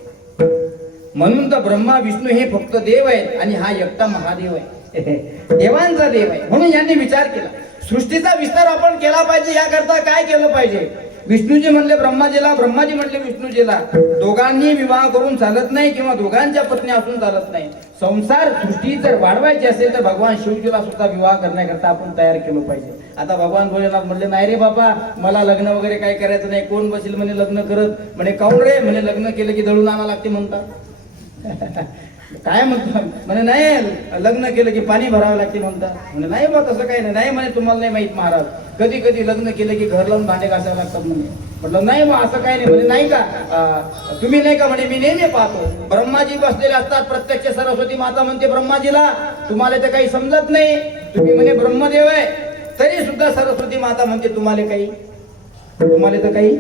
म्हणून तर ब्रह्मा विष्णू हे फक्त देव आहेत आणि हा एकटा महादेव आहे, देवांचा देव आहे. म्हणून यांनी विचार केला, सृष्टीचा विस्तार आपण केला पाहिजे, याकरता काय केलं पाहिजे? विष्णूजी म्हणले ब्रह्माजीला, ब्रह्माजी म्हणले विष्णूजीला, दोघांनी विवाह करून चालत नाही किंवा दोघांच्या पत्नी असून चालत नाही. संसार सृष्टी जर वाढवायची असेल तर भगवान शिवजीला सुद्धा विवाह करण्याकरता आपण तयार केलं पाहिजे. आता भगवान भोलेनाथ म्हणले, नाही रे बाबा मला लग्न वगैरे काय करायचं नाही. कोण बसेल म्हणे लग्न करत? म्हणे काऊन रे? म्हणे लग्न केलं की दळून आणावं लागते म्हणतात. काय म्हणतात? म्हणे नाही, लग्न केलं की पाणी भरावं लागते म्हणतात. म्हणे नाही बा तसं काही नाही. नाही म्हणे तुम्हाला नाही माहित महाराज, कधी कधी लग्न केलं की घर लावून भांडे घासावे लागतात म्हणे. म्हटलं नाही बा असं काही नाही. म्हणे नाही का तुम्ही नाही का? म्हणे मी नेहमी पाहतो ब्रह्माजी बसलेले असतात, प्रत्यक्ष सरस्वती माता म्हणते ब्रह्माजीला, तुम्हाला तर काही समजत नाही, तुम्ही म्हणे ब्रह्मदेव आहे, तरी सुद्धा सरस्वती माता म्हणते तुम्हाला काही, तुम्हाला तर काही,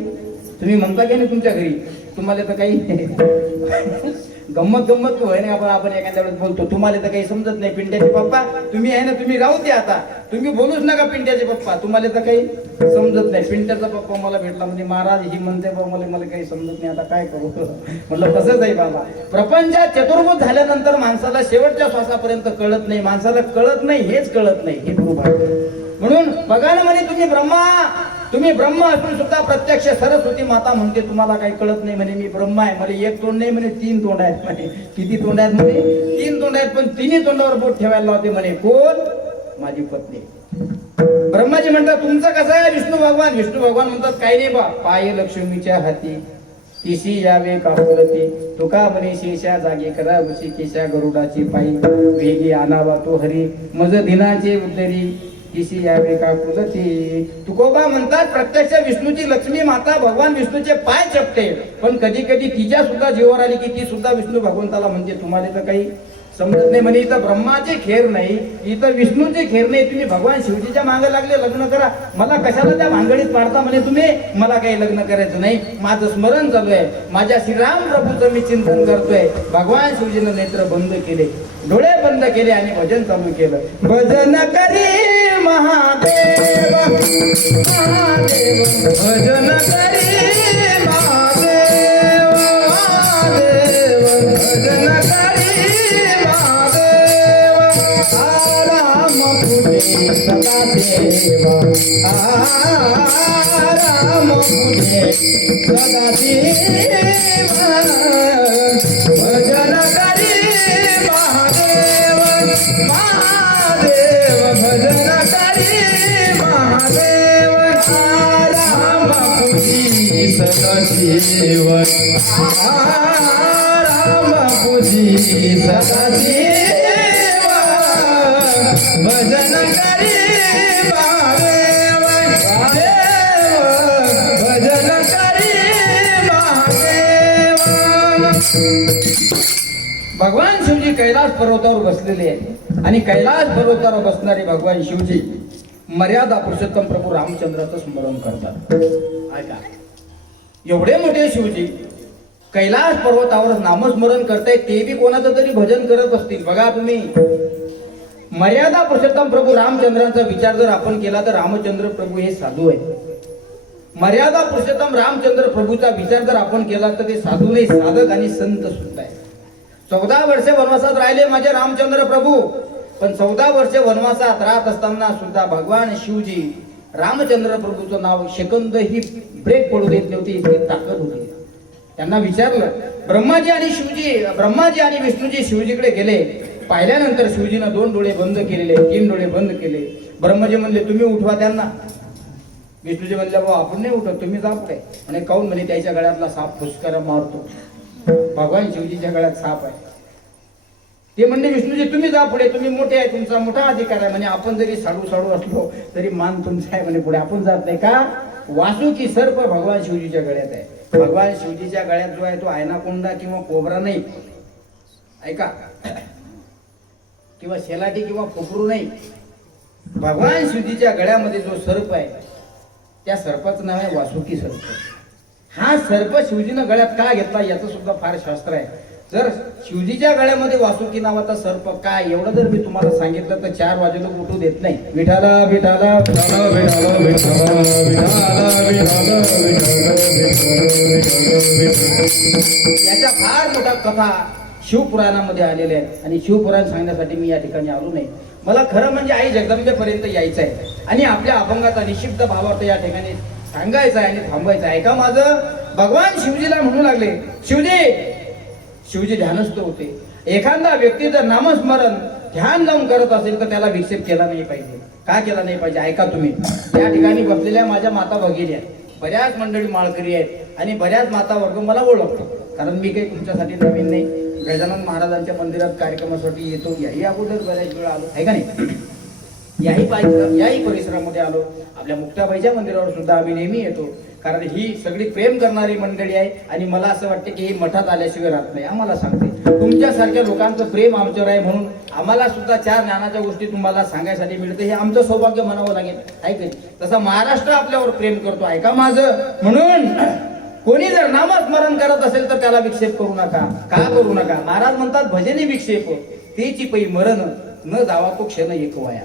तुम्ही म्हणता की नाही तुमच्या घरी, तुम्हाला तर काही. गंमत होय ना, आपण एखाद्या वेळेस बोलतो तुम्हाला तर काही समजत नाही, पिंट्याचे पप्पा तुम्ही आहे ना, तुम्ही राहू द्या आता, तुम्ही बोलूच नका पिंट्याचे पप्पा, तुम्हाला तर काही समजत नाही. पिंट्याचा पप्पा मला भेटला म्हणजे महाराज ही म्हणते बाबा मला काही समजत नाही, आता काय करू? म्हटलं तसंच आहे बाबा, प्रपंचात चतुर्भुज झाल्यानंतर माणसाला शेवटच्या श्वासापर्यंत कळत नाही, माणसाला कळत नाही हेच कळत नाही, हे गुरु भाई. म्हणून बघा ना म्हणे तुम्ही ब्रह्म असून सुद्धा प्रत्यक्ष सरस्वती माता म्हणते तुम्हाला काही कळत नाही. म्हणे मी ब्रह्म आहे, मला एक तोंड नाही म्हणे, तीन तोंड आहेत म्हणे. किती तोंड आहेत म्हणे? तीन तोंड आहेत, पण तिन्ही तोंडावर बोट ठेवायला लावते म्हणे. कोण? माझी पत्नी. ब्रह्माजी म्हणतात तुमचं कसं आहे? विष्णू भगवान म्हणतात काही नाही बा, पाय लक्ष्मीच्या हाती तिशी यावे कापुलती, तुका म्हणे शेषा जागे करा ऋषिकेशा गरुडाची पायी, वेगी आणावा तो हरी मज दिनाचे उदरी तिशी यावे कापुलती. तुकोबा म्हणतात प्रत्यक्ष विष्णूची लक्ष्मी माता भगवान विष्णूचे पाय चपटे, पण कधी कधी तिच्या सुद्धा जीवावर आली की ती सुद्धा विष्णू भगवंताला म्हणजे तुम्हाला तर काही समजत नाही म्हणे. इथं ब्रह्माची खेर नाही, इथं विष्णूची खेर नाही, तुम्ही भगवान शिवजीच्या मागे लागले लग्न करा, मला कशाला त्या भांगडीत पाडता म्हणे तुम्ही? मला काही लग्न करायचं नाही, माझं स्मरण चालू आहे, माझ्या श्रीराम प्रभूचं मी चिंतन करतोय. भगवान शिवजीनं नेत्र बंद केले, डोळे बंद केले आणि भजन चालू केलं. भजन करी महादेव महादेव, भजन करी महादेव महादेव, भजन करी महादेव. आराम पुणे सदा देवा, आराम पुणे सदा देवा, भजन करी महादेव महादेव, भजन करी सदाशिव राम पूजी सदाशिव भजन करी महादेव भजन करी महादेव. भगवान शिवजी कैलास पर्वतावर बसलेले आहे आणि कैलास पर्वतावर बसणारे भगवान शिवजी मर्यादा पुरुषोत्तम प्रभू रामचंद्राचं स्मरण करतात. ऐका, एवढे मोठे शिवजी कैलास पर्वतावर नामस्मरण करतायत, ते बी कोणाचं तरी भजन करत असतील. बघा तुम्ही, मर्यादा पुरुषोत्तम प्रभू रामचंद्रांचा विचार जर आपण केला तर रामचंद्र प्रभू हे साधू आहेत. मर्यादा पुरुषोत्तम रामचंद्र प्रभूचा विचार जर आपण केला तर ते साधू नाही, साधक आणि संत सुद्धा आहे. 14 वर्षे वनवासात राहिले माझे रामचंद्र प्रभू, पण 14 वर्षे वनवासात राहत असताना सुद्धा भगवान शिवजी रामचंद्र प्रभूचं नाव सेकंद ही ब्रेक पडू देत नव्हती, इतकी ताकद होती. त्यांना विचारलं, ब्रह्माजी आणि विष्णूजी शिवजीकडे गेले. पाहिल्यानंतर शिवजीनं 2 डोळे बंद केलेले, 3 डोळे बंद केले. ब्रह्माजी म्हणले तुम्ही उठवा त्यांना. विष्णूजी म्हणले भाऊ आपण नाही उठत, तुम्ही जा पुढे. आणि काऊन म्हणे त्याच्या गळ्यातला साप फुसकारा मारतो. भगवान शिवजीच्या गळ्यात साप आहे. ते म्हणले विष्णूजी तुम्ही जा पुढे, तुम्ही मोठे आहे, तुमचा मोठा अधिकार आहे. म्हणजे आपण जरी साडू असलो तरी मान तुमचा आहे, म्हणजे पुढे आपण जात नाही का. वासुकी सर्प भगवान शिवजीच्या गळ्यात आहे. भगवान शिवजीच्या गळ्यात जो आहे तो आयनाकोंडा किंवा कोबरा नाही, ऐका, किंवा शेलाटी किंवा कोकरू नाही. भगवान शिवजीच्या गळ्यामध्ये जो सर्प आहे त्या सर्पाचं नाव आहे वासुकी सर्प. हा सर्प शिवजीनं गळ्यात का घेतला याचं सुद्धा फार शास्त्र आहे. जर शिवजीच्या गळ्यामध्ये वासुकी नावाचा सर्प काय एवढं जर मी तुम्हाला सांगितलं तर 4 वाजे लोक उठू देत नाही. विठाला विठाला विठाला विठाला विठाला विठाला याच्या फार मोठा कथा शिवपुराणामध्ये आलेल्या आहेत आणि शिवपुराण सांगण्यासाठी मी या ठिकाणी आलो नाही. मला खरं म्हणजे आई जगदंबेपर्यंत यायचं आहे आणि आपल्या अभंगाचा निशिब्ध भावार्थ या ठिकाणी सांगायचा आहे आणि थांबायचं आहे. ऐका माझं, भगवान शिवजीला म्हणू लागले, शिवजी ध्यानस्थ होते. एखादा व्यक्ती जर नामस्मरण ध्यान लावून करत असेल तर त्याला विक्षेप केला नाही पाहिजे. का केला नाही पाहिजे ऐका तुम्ही. या ठिकाणी बसलेल्या माझ्या माता भगिनी आहेत, बऱ्याच मंडळी माळकरी आहेत आणि बऱ्याच माता वर्ग मला ओळखतो, कारण मी काही तुमच्यासाठी नवीन नाही. गजानन महाराजांच्या मंदिरात कार्यक्रमासाठी येतो, याही अगोदर बऱ्याच वेळा आलो आहे का नाही. याही परिसरामध्ये आलो. आपल्या मुक्ताबाईच्या मंदिरावर सुद्धा आम्ही नेहमी येतो, कारण ही सगळी प्रेम करणारी मंडळी आहे आणि मला असं वाटतं की ही मठात आल्याशिवाय राहत नाही. आम्हाला सांगते तुमच्यासारख्या लोकांचं प्रेम आमच्यावर आहे, म्हणून आम्हाला सुद्धा 4 ज्ञानाच्या गोष्टी तुम्हाला सांगायसाठी मिळते. हे आमचं सौभाग्य म्हणावं लागेल, ऐक. तसं महाराष्ट्र आपल्यावर प्रेम करतो, ऐका माझं. म्हणून कोणी जर नामस्मरण करत असेल तर त्याला विक्षेप करू नका. का करू नका. महाराज म्हणतात भजनी विक्षेप तेची पै मरण न जावा तो क्षण एक वया.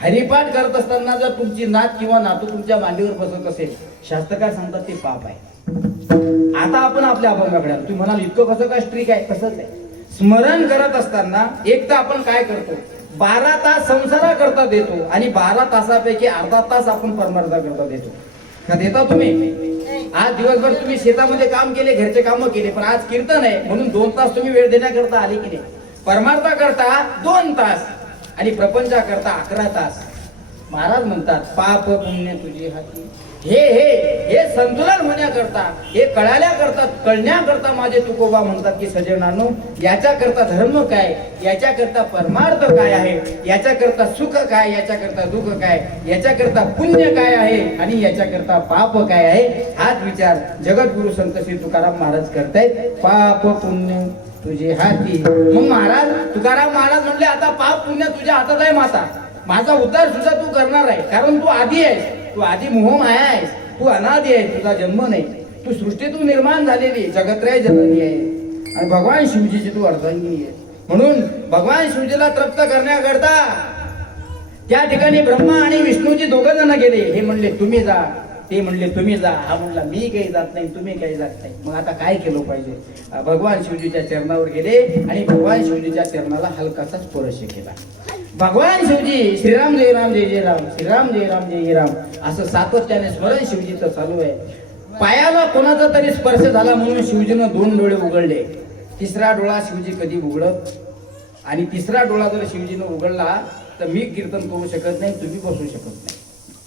हरिपाठ करत असताना जर तुमची नात किंवा नातू तुमच्या मांडीवर बसत असेल, शास्त्रकार सांगतात ते पाप आहे. आता आपण आपल्या अभंगाकडे आलो. तुम्ही म्हणाल इतकं कसं काय स्ट्रिक आहे, तसंच आहे. स्मरण करत असताना एक तर आपण काय करतो, 12 तास संसारा करता देतो आणि 12 तासापैकी अर्धा तास आपण परमार्था करता देतो. का देता तुम्ही? आज दिवसभर तुम्ही शेतामध्ये काम केले, घरचे कामं केले, पण आज कीर्तन आहे म्हणून 2 तास तुम्ही वेळ देण्याकरता आले की नाही. परमार्था करता 2 तास आणि प्रपंचा करता 11 तास. महाराज म्हणतात पाप पुण्य तुझी हाती. हे संतुलन होण्याकरता, हे कळण्याकरता माझे तुकोबा म्हणतात की सजनानो, याच्याकरता धर्म काय, याच्याकरता परमार्थ काय आहे, याच्याकरता सुख काय, याच्याकरता दुःख काय, याच्याकरता पुण्य काय आहे आणि याच्याकरता पाप काय आहे, हाच विचार जगद्गुरु संत श्री तुकाराम महाराज करतायत. पाप पुण्य तुझे हाती. मग महाराज तुकाराम महाराज म्हणले आता पाप पुण्य तुझ्या हातात आहे माता, माझा उद्धार सुद्धा तू करणार आहे, कारण तू आधी आहेस, तू आधी मोह माया आहेस, तू अनादी आहेस, तुझा जन्म नाही, तू सृष्टीतून निर्माण झालेली जगत्रय जननी आहे आणि भगवान शिवजीची तू अर्धांगिनी आहे. म्हणून भगवान शिवजीला तृप्त करण्याकरता त्या ठिकाणी ब्रह्मा आणि विष्णूजी 2 जण गेले. हे म्हणले तुम्ही जा, ते म्हणले तुम्ही जा. हा म्हणला मी काही जात नाही, तुम्ही काही जात नाही. मग आता काय केलं पाहिजे. भगवान शिवजीच्या चरणावर गेले आणि भगवान शिवजीच्या चरणाला हलकासा स्पर्श केला. भगवान शिवजी श्रीराम जय राम जय जय राम, श्रीराम जय राम जय जय राम असं सातत्याने स्मरण शिवजीचं चालू आहे. पायाला कोणाचा तरी स्पर्श झाला म्हणून शिवजीनं 2 डोळे उघडले. 3रा डोळा शिवजी कधी उघडत आणि 3रा डोळा जर शिवजीनं उघडला तर मी कीर्तन करू शकत नाही, तुम्ही बसू शकत नाही.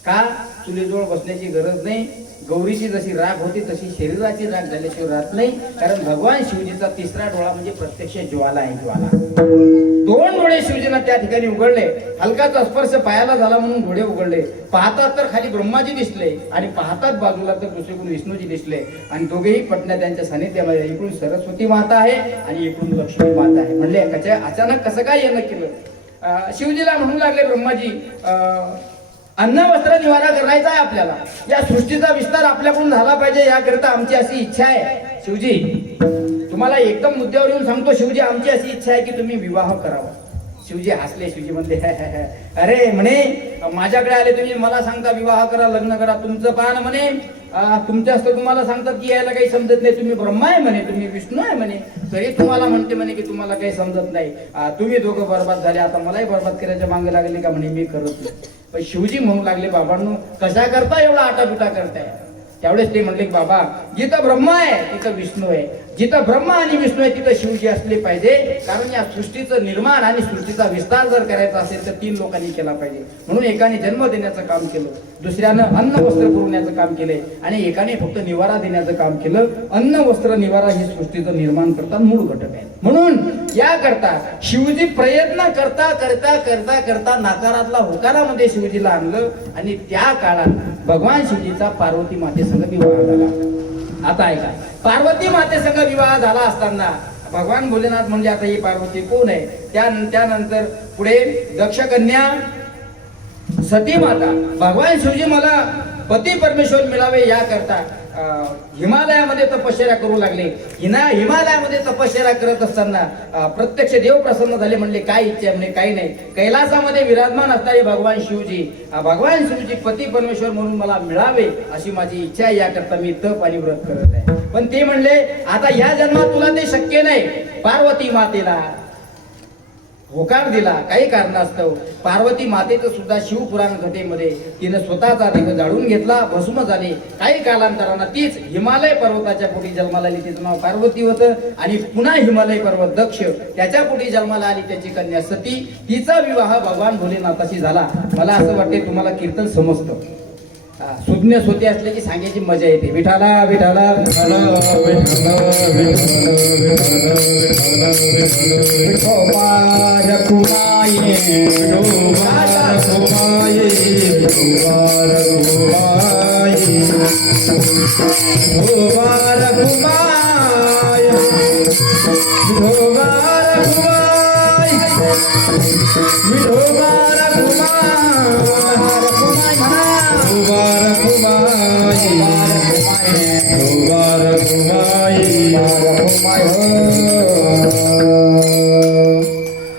का चुलीजवळ बसण्याची गरज नाही. गौरीची जशी राग होती तशी शरीराची राग झाल्याशिवाय राहत नाही. कारण भगवान शिवजीचा तिसरा डोळा म्हणजे प्रत्यक्ष ज्वाला आहे, ज्वाला. 2 डोळे शिवजींना त्या ठिकाणी उघडले. हलकाचा स्पर्श पायाला झाला म्हणून डोळे उघडले. पाहतात तर खाली ब्रह्माजी दिसले आणि पाहतात बाजूला तर दुसरीकडून विष्णूजी दिसले आणि दोघेही पटण्या त्यांच्या सानिध्यामध्ये. इकडून सरस्वती माता आहे आणि इकडून लक्ष्मी माता आहे. म्हणले अचानक कसं काय येणं केलं? शिवजीला म्हणू लागले ब्रह्माजी, अन्न वस्त्र निवारा करायचा आहे आपल्याला. या सृष्टीचा विस्तार आपल्याकडून झाला पाहिजे, याकरिता आमची अशी इच्छा आहे. शिवजी, तुम्हाला एकदम मुद्द्यावर येऊन सांगतो शिवजी, आमची अशी इच्छा आहे की तुम्ही विवाह करावा. शिवजी हसले. शिवजी म्हणले अरे म्हणे माझ्याकडे आले तुम्ही मला सांगता विवाह करा, लग्न करा. तुमचं पान म्हणे तुमच्या असतं तुम्हाला सांगतात की यायला काही समजत नाही. तुम्ही ब्रह्मा आहे म्हणे, तुम्ही विष्णू आहे म्हणे, तरी तुम्हाला म्हणते म्हणे की तुम्हाला काही समजत नाही. तुम्ही दोघं बरबाद झाले, आता मलाही बरबाद करायच्या मागे लागले का म्हणे मी करत नाही. पण शिवजी म्हणू लागले बाबांनो कशा करता एवढा आटापिटा करताय? त्यावेळेस ते म्हणले बाबा जिथं ब्रह्मा आहे तिथं विष्णू आहे, जिथं ब्रह्मा आणि विष्णू आहे तिथं शिवजी असले पाहिजे. कारण या सृष्टीचं निर्माण आणि सृष्टीचा विस्तार जर करायचा असेल तर 3 लोकांनी केला पाहिजे. म्हणून एकाने जन्म देण्याचं काम केलं, दुसऱ्यानं अन्न वस्त्र पुरवण्याचं काम केलंय आणि एकाने फक्त निवारा देण्याचं काम केलं. अन्न वस्त्र निवारा हे सृष्टीचं निर्माण करता मूळ घटक आहे. म्हणून याकरता शिवजी प्रयत्न करता करता करता करता नाकारातला होकारामध्ये शिवजीला आणलं आणि त्या काळात भगवान शिवजीचा पार्वती मातेसंग विवाह झाला. आता ऐका, पार्वती मातेसंग विवाह झाला असताना भगवान भोलेनाथ म्हणजे आता ही पार्वती कोण आहे? त्यानंतर पुढे दक्ष कन्या सती माता. भगवान शिवजी मला पती परमेश्वर मिळावे याकरता हिमालयामध्ये तपश्चर्या करू लागले. हिमालयामध्ये तपश्चर्या करत असताना प्रत्यक्ष देव प्रसन्न झाले. म्हणले काय इच्छा आहे? म्हणे काही नाही. कैलासामध्ये विराजमान असणारे भगवान शिवजी पती परमेश्वर म्हणून मला मिळावे अशी माझी इच्छा आहे. याकरता मी तप आणि व्रत करत आहे. पण ते म्हणले आता या जन्मात तुला ते शक्य नाही. पार्वती मातेला होकार दिला काही कारणास्तव. पार्वती मातेचं सुद्धा शिवपुराण घटेमध्ये तिनं स्वतःचा देह जाळून घेतला, भस्म झाले. काही कालांतरानं तीच हिमालय पर्वताच्या पोटी जन्माला आली, तिचं नाव पार्वती होतं. आणि पुन्हा हिमालय पर्वत दक्ष त्याच्या पोटी जन्माला आली त्याची कन्या सती. तिचा विवाह भगवान भोलेनाथाशी झाला. मला असं वाटते तुम्हाला कीर्तन समजतं. सुज्ञ सोते असले की सांगायची मजा येते. विठाला विठाला विठाला विठाला विठाला कुमाये कुमार कुमाये कुमार कुमाये कुमार कुमाय कुमार कुमाय विठोबार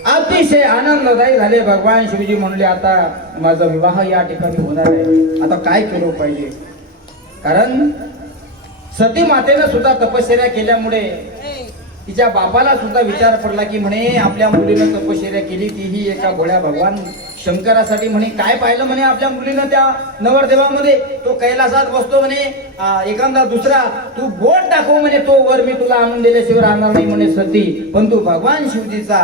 अतिशय आनंददायी झाले. भगवान शिवजी म्हणले आता माझा विवाह या ठिकाणी होणार आहे. आता काय केलं पाहिजे? कारण सती मातेनं सुद्धा तपश्चर्या केल्यामुळे तिच्या बापाला सुद्धा विचार पडला की म्हणे आपल्या मुलीनं तपश्चर्या केली तीही एका भोळ्या भगवान शंकरासाठी. म्हणे काय पाहिलं म्हणे आपल्या मुलीनं त्या नवरदेवामध्ये? तो कैलासात बसतो म्हणे, एखादा दुसरा तू बोट दाखव म्हणे तो वर मी तुला आणून दिल्याशिवाय राहणार नाही म्हणे सती. पण तू भगवान शिवजीचा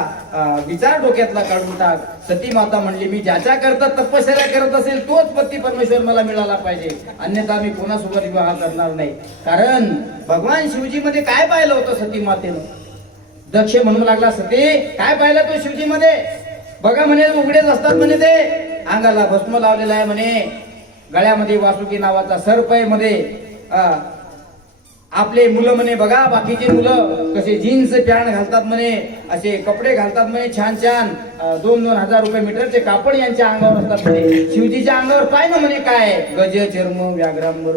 विचार डोक्यातला काढून टाक. सती माता म्हणली मी ज्याच्या करता तपश्चर्या करत असेल तोच पती परमेश्वर मला मिळाला पाहिजे, अन्यथा मी कोणासोबत विवाह करणार नाही. कारण भगवान शिवजी मध्ये काय पाहिलं होतं सती मातेनं? दक्ष म्हणू लागला सती काय पाहिलं तू शिवजी मध्ये? बघा म्हणे उघडेच असतात म्हणे, ते अंगाला भस्म लावलेला आहे म्हणे, गळ्यामध्ये वासुकी नावाचा सर्प आहे मध्ये. आपले मुलं म्हणे बघा बाकीचे मुलं कसे जीन्स पॅन्ट घालतात म्हणे, असे कपडे घालतात म्हणे छान छान, 2-2 हजार रुपये मीटरचे कापड यांच्या अंगावर असतात म्हणे. शिवजीच्या अंगावर पाय ना म्हणे काय गज चर्म व्याघ्रांबर,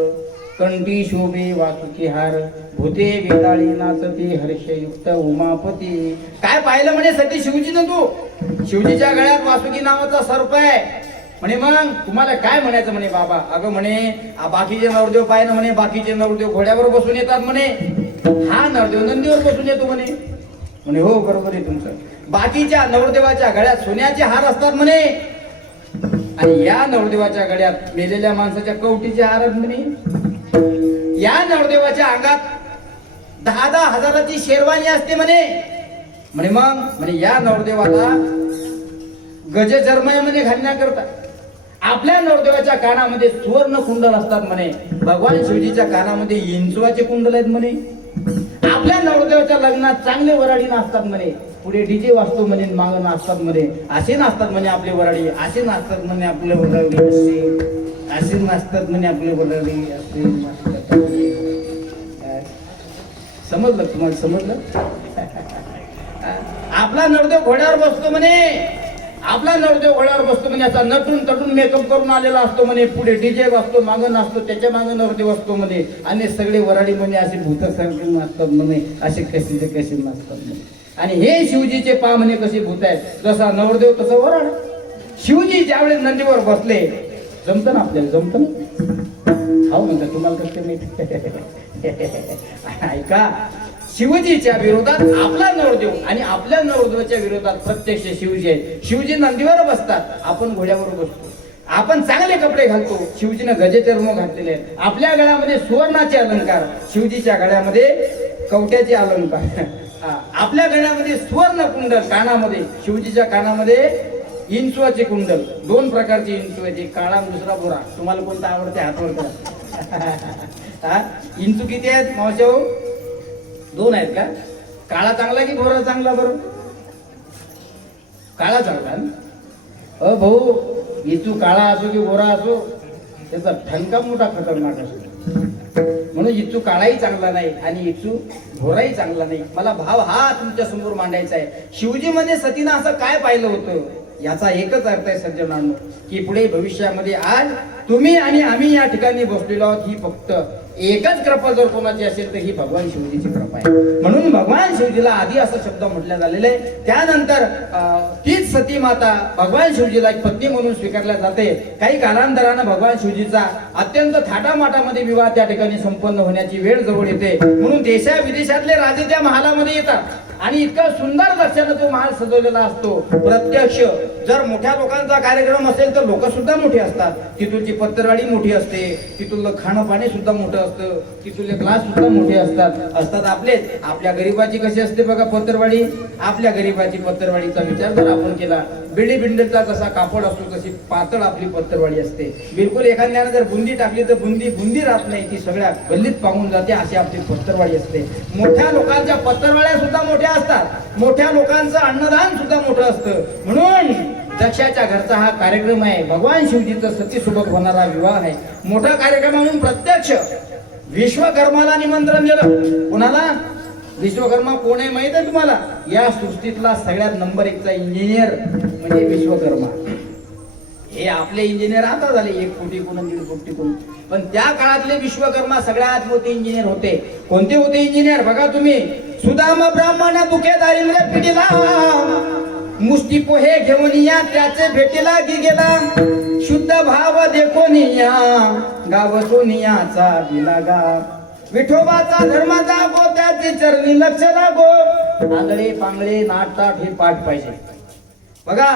कंठी शोभे वासुकी हार, भूते वेताळी नाचती हर्षयुक्त उमापती. काय पाहिलं म्हणे सती शिवजीनं तू? शिवजीच्या गळ्यात वासुकी नावाचा सर्प आहे म्हणे. मग तुम्हाला काय म्हणायचं म्हणे बाबा? अगं म्हणे बाकीचे नवरदेव पाहिलं म्हणे, बाकीचे नवरदेव घोड्यावर बसून येतात म्हणे, हा नवरदेव नंदीवर बसून येतो म्हणे. म्हणे हो बरोबर आहे तुमचं. बाकीच्या नवरदेवाच्या गळ्यात सोन्याचे हार असतात म्हणे आणि या नवरदेवाच्या गळ्यात मेलेल्या माणसाच्या कवटीचे हार आहेत म्हणे. या नवरदेवाच्या अंगात 10-10 हजाराची शेरवानी असते म्हणे. म्हणे मग म्हणे या नवरदेवाला गजचर्म आहे म्हणे घालण्याकरता. आपल्या नवरदेवाच्या कानामध्ये सुवर्ण कुंडल असतात म्हणे, भगवान शिवजीच्या कानामध्ये इंचवाचे कुंडल आहेत म्हणे. आपल्या नवरदेवाच्या लग्नात चांगले वराडी नाचतात म्हणे, पुढे डीजे वाजतो म्हणे, मागं नाचतात म्हणे, असे नाचतात म्हणे आपले वराडी, असे नाचतात म्हणे आपले वराडी, असे नाचतात म्हणे आपले वराडी, असे नाचतात. समजलं तुम्हाला? समजलं? आपला नवरदेव घोड्यावर बसतो म्हणे, आपला नवरदेव घोड्यावर बसतो म्हणे, असा नटून तटून मेकअप करून आलेला असतो म्हणे, पुढे डीजे वाजतो, मागं नाचतो, त्याच्या मागं नवरदेव असतो म्हणे, आणि सगळे वराडी म्हणे असे भूतासारखे नाचतात म्हणे, असे कसे नाचतात म्हणे. आणि हे शिवजीचे पा म्हणे कसे भूत आहेत, जसा नवरदेव तसं वराड. शिवजी ज्यावेळेस नंदीवर बसले, जमतं ना आपल्याला, जमतं ना? हो म्हणतात तुम्हाला कसं माहिती? ऐका, शिवजीच्या विरोधात आपला नवरदेव आणि आपल्या नवरदेवाच्या विरोधात प्रत्यक्ष शिवजी आहे. शिवजी नंदीवर बसतात, आपण घोड्यावर बसतो. आपण चांगले कपडे घालतो, शिवजीनं गजेचर्म घातलेले आहेत. आपल्या गळ्यामध्ये सुवर्णाचे अलंकार, शिवजीच्या गळ्यामध्ये कवट्याचे अलंकार. आपल्या गळ्यामध्ये सुवर्ण कुंडल, कानामध्ये, शिवजीच्या कानामध्ये इंचवाचे कुंडल. दोन प्रकारचे इंचू आहेत, एक काळा दुसरा गोरा. तुम्हाला कोणता आवडते हातवर करा. इंचू किती आहेत मावशे? दोन आहेत का? काळा चांगला की गोरा चांगला? बरं, काळा चांगला ना. भाऊ, इंचू काळा असो की गोरा असो, त्याचा ठणका मोठा खतरनाक असतो. म्हणून इच्छू काळाही चांगला नाही आणि इच्छू घोराही चांगला नाही. मला भाव हा तुमच्या समोर मांडायचा आहे. शिवजीमध्ये सतीनं असं काय पाहिलं होतं, याचा एकच अर्थ आहे सज्जनांनो, की पुढे भविष्यामध्ये आज तुम्ही आणि आम्ही या ठिकाणी बसलेलो आहोत, ही फक्त एकच कृपा जर कोणाची असेल तर ही भगवान शिवजीची कृपा आहे. म्हणून भगवान शिवजीला आधी असा शब्द म्हटला झालेला आहे. त्यानंतर तीच सती माता भगवान शिवजीला एक पत्नी म्हणून स्वीकारल्या जाते. काही कालांतरानं भगवान शिवजीचा अत्यंत थाटामाटामध्ये विवाह त्या ठिकाणी संपन्न होण्याची वेळ जवळ येते. म्हणून देशा विदेशातले राजे त्या महालामध्ये येतात आणि इतका सुंदर दर्शनानं तो महाल सजवलेला असतो. प्रत्यक्ष जर मोठ्या लोकांचा कार्यक्रम असेल तर लोक सुद्धा मोठी असतात. तिथूनची पत्तरवाडी मोठी असते, तिथून खाणं पाणी सुद्धा मोठं असतं, तिथले ग्लास सुद्धा मोठे असतात. आपलेच आपल्या गरीबाची कशी असते बघा पत्तरवाडी. आपल्या गरीबाची पत्तरवाडीचा विचार जर आपण केला, बिडी बिंडचा जसा कापड असतो तशी पातळ आपली पत्तरवाडी असते. बिलकुल एखाद्याने जर बुंदी टाकली तर बुंदी राहत नाही, ती सगळ्या गल्लीत पाहून जाते, अशी आपली पत्तरवाडी असते. मोठ्या लोकांच्या पत्तरवाड्या सुद्धा मोठ्या असतात, मोठ्या लोकांचं अन्नदान सुद्धा मोठं असतं. म्हणून दक्षाच्या घरचा हा कार्यक्रम आहे, भगवान शिवजीचा सतीसोबत होणारा विवाह आहे. मोठा कार्यक्रम म्हणून प्रत्यक्ष विश्वकर्माला निमंत्रण दिलं. कोणाला? विश्वकर्मा कोण आहे माहित आहे तुम्हाला? या सृष्टीतला सगळ्यात नंबर 1चा इंजिनियर म्हणजे विश्वकर्मा. हे आपले इंजिनियर आता झाले 1 कोटी कोण 1.5 कोटी कोण, पण त्या काळातले विश्वकर्मा सगळ्यात मोठे इंजिनियर होते. कोणते होते इंजिनियर बघा तुम्ही? सुदाम ब्राह्मण दुखे दारिद्र्य पिढीला, मुष्टी पोहे घेऊन या त्याचे भेटीला गेला. शुद्ध भाव देखून या गाव सोनियाचा बिलागा, विठोबाचा धर्माचा गो त्याची चरणी लक्ष लागो. आंधळे पांगळे नाटताट हे पाठ पाहिजे बघा.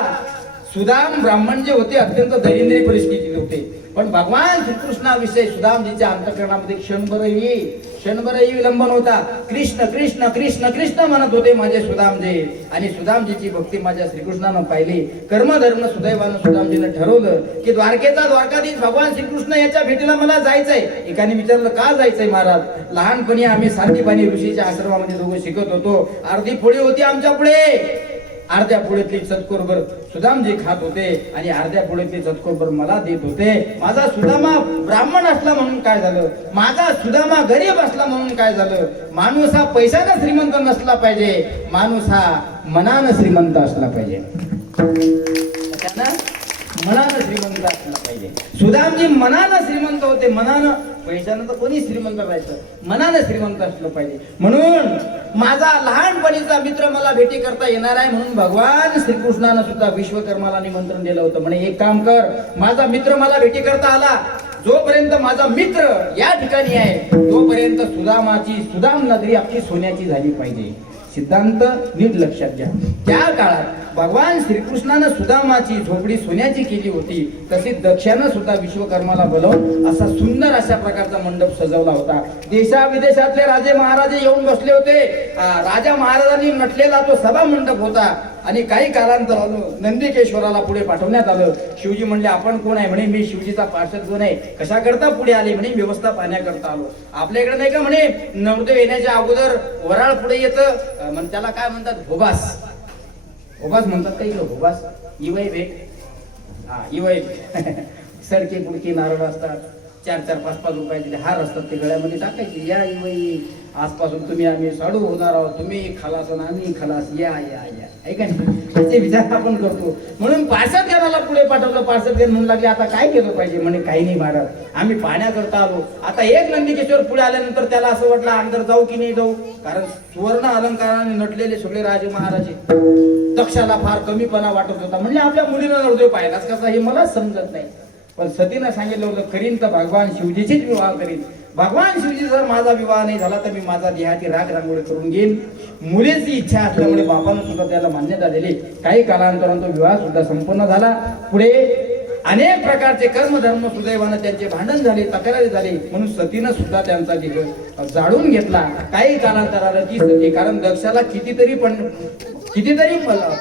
सुदाम ब्राह्मण जे होते अत्यंत दैनंदिन परिस्थितीत होते, पण भगवान श्रीकृष्णाविषयी सुदामजीच्या अंतःकरणामध्ये क्षणभरही विलंबन होता. कृष्ण कृष्ण कृष्ण कृष्ण म्हणत होते माझे सुदामजी. आणि सुदामजीची भक्ती माझ्या श्रीकृष्णानं पाहिली. कर्मधर्म सुदैवानं सुदामजीनं ठरवलं की द्वारकेचा द्वारकाधीश भगवान श्रीकृष्ण याच्या भेटीला मला जायचंय. एकाने विचारलं का जायचंय महाराज? लहानपणी आम्ही सांदीपानी ऋषीच्या आश्रमामध्ये दोघं शिकत होतो. अर्धी पोळी होती आमच्या पुढे, अर्ध्या पोळीतली चतकोरभर सुदामजी खात होते आणि अर्ध्या पोळीतली चतकोरभर मला देत होते. माझा सुदामा ब्राह्मण असला म्हणून काय झालं? माझा सुदामा गरीब असला म्हणून काय झालं? माणूस हा पैशानं श्रीमंत नसला पाहिजे, माणूस हा मनानं श्रीमंत असला पाहिजे. मनानं श्रीमंत असला पाहिजे. सुदामजी मनानं श्रीमंत होते, मनानं. पैशानं तर कोणी श्रीमंत व्हायचं, मनानं श्रीमंत असलं पाहिजे. म्हणून माझा लहानपणीचा मित्र मला भेटी करता येणार आहे म्हणून भगवान श्रीकृष्णानं सुद्धा विश्वकर्माला निमंत्रण दिलं होतं. म्हणे एक काम कर, माझा मित्र मला भेटी करता आला, जोपर्यंत माझा मित्र या ठिकाणी आहे तोपर्यंत सुदाम नगरी आपली सोन्याची झाली पाहिजे. सिद्धांत नीट लक्षात घ्या. त्या काळात भगवान श्रीकृष्णानं सुदामाची झोपडी सोन्याची केली होती, तशी दक्षानं सुद्धा विश्वकर्माला बोलावून असा सुंदर अशा प्रकारचा मंडप सजवला होता. देशा विदेशातले राजे महाराजे येऊन बसले होते. राजा महाराजांनी नटलेला तो सभा मंडप होता. आणि काही कालांतरानं नंदिकेश्वराला पुढे पाठवण्यात आलं. शिवजी म्हणले आपण कोण आहे? म्हणे मी शिवजीचा पार्षद कोण आहे. कशा करता पुढे आले? म्हणे व्यवस्था पाहण्याकरता आलो. आपल्याकडे नाही का म्हणे नवरदेव येण्याच्या अगोदर वराळ पुढे येतं, म्हण त्याला काय म्हणतात? भोबास. भोबास म्हणतात काही लोक. भोबास इवय भेट. हा इवय सडके पुडके नारळ असतात, 4-4, 5-5 रुपयाचे हार असतात, ते गळ्यामध्ये टाकायचे. या इवई आजपासून तुम्ही आम्ही साडू होणार आहोत, तुम्ही खलास आणि आम्ही खलास, या या या ऐका असे विचार आपण करतो. म्हणून पार्षदगणाला पुढे पाठवलं. पार्षदगण म्हणू लागले आता काय केलं पाहिजे? म्हणे काही नाही महाराज, आम्ही पाहण्याकरता आलो. आता एक नंदिकेश्वर पुढे आल्यानंतर त्याला असं वाटलं अंदर जाऊ की नाही जाऊ, कारण सुवर्ण अलंकाराने नटलेले सगळे राजे महाराजे. दक्षाला फार कमीपणा वाटत होता. म्हणजे आपल्या मुलीला नवरदेव पाहिलाच कसा हे मला समजत नाही. पण सतीनं सांगितलं होतं करीन तर भगवान शिवजीचीच विवाह करीन. भगवान शिवजी जर माझा विवाह नाही झाला तर मी माझा देहाची राग रांगोळी करून घेईन. मुलीची इच्छा असल्यामुळे बापानं सुद्धा त्याला मान्यता दिली. काही कालांतरानं तो विवाह सुद्धा संपन्न झाला. पुढे अनेक प्रकारचे कर्मधर्म सुदैवानं त्यांचे भांडण झाले, तक्रारी झाली, म्हणून सतीनं सुद्धा त्यांचा देह जाळून घेतला. काही कालांतरानं ती सती, कारण दक्षाला कितीतरी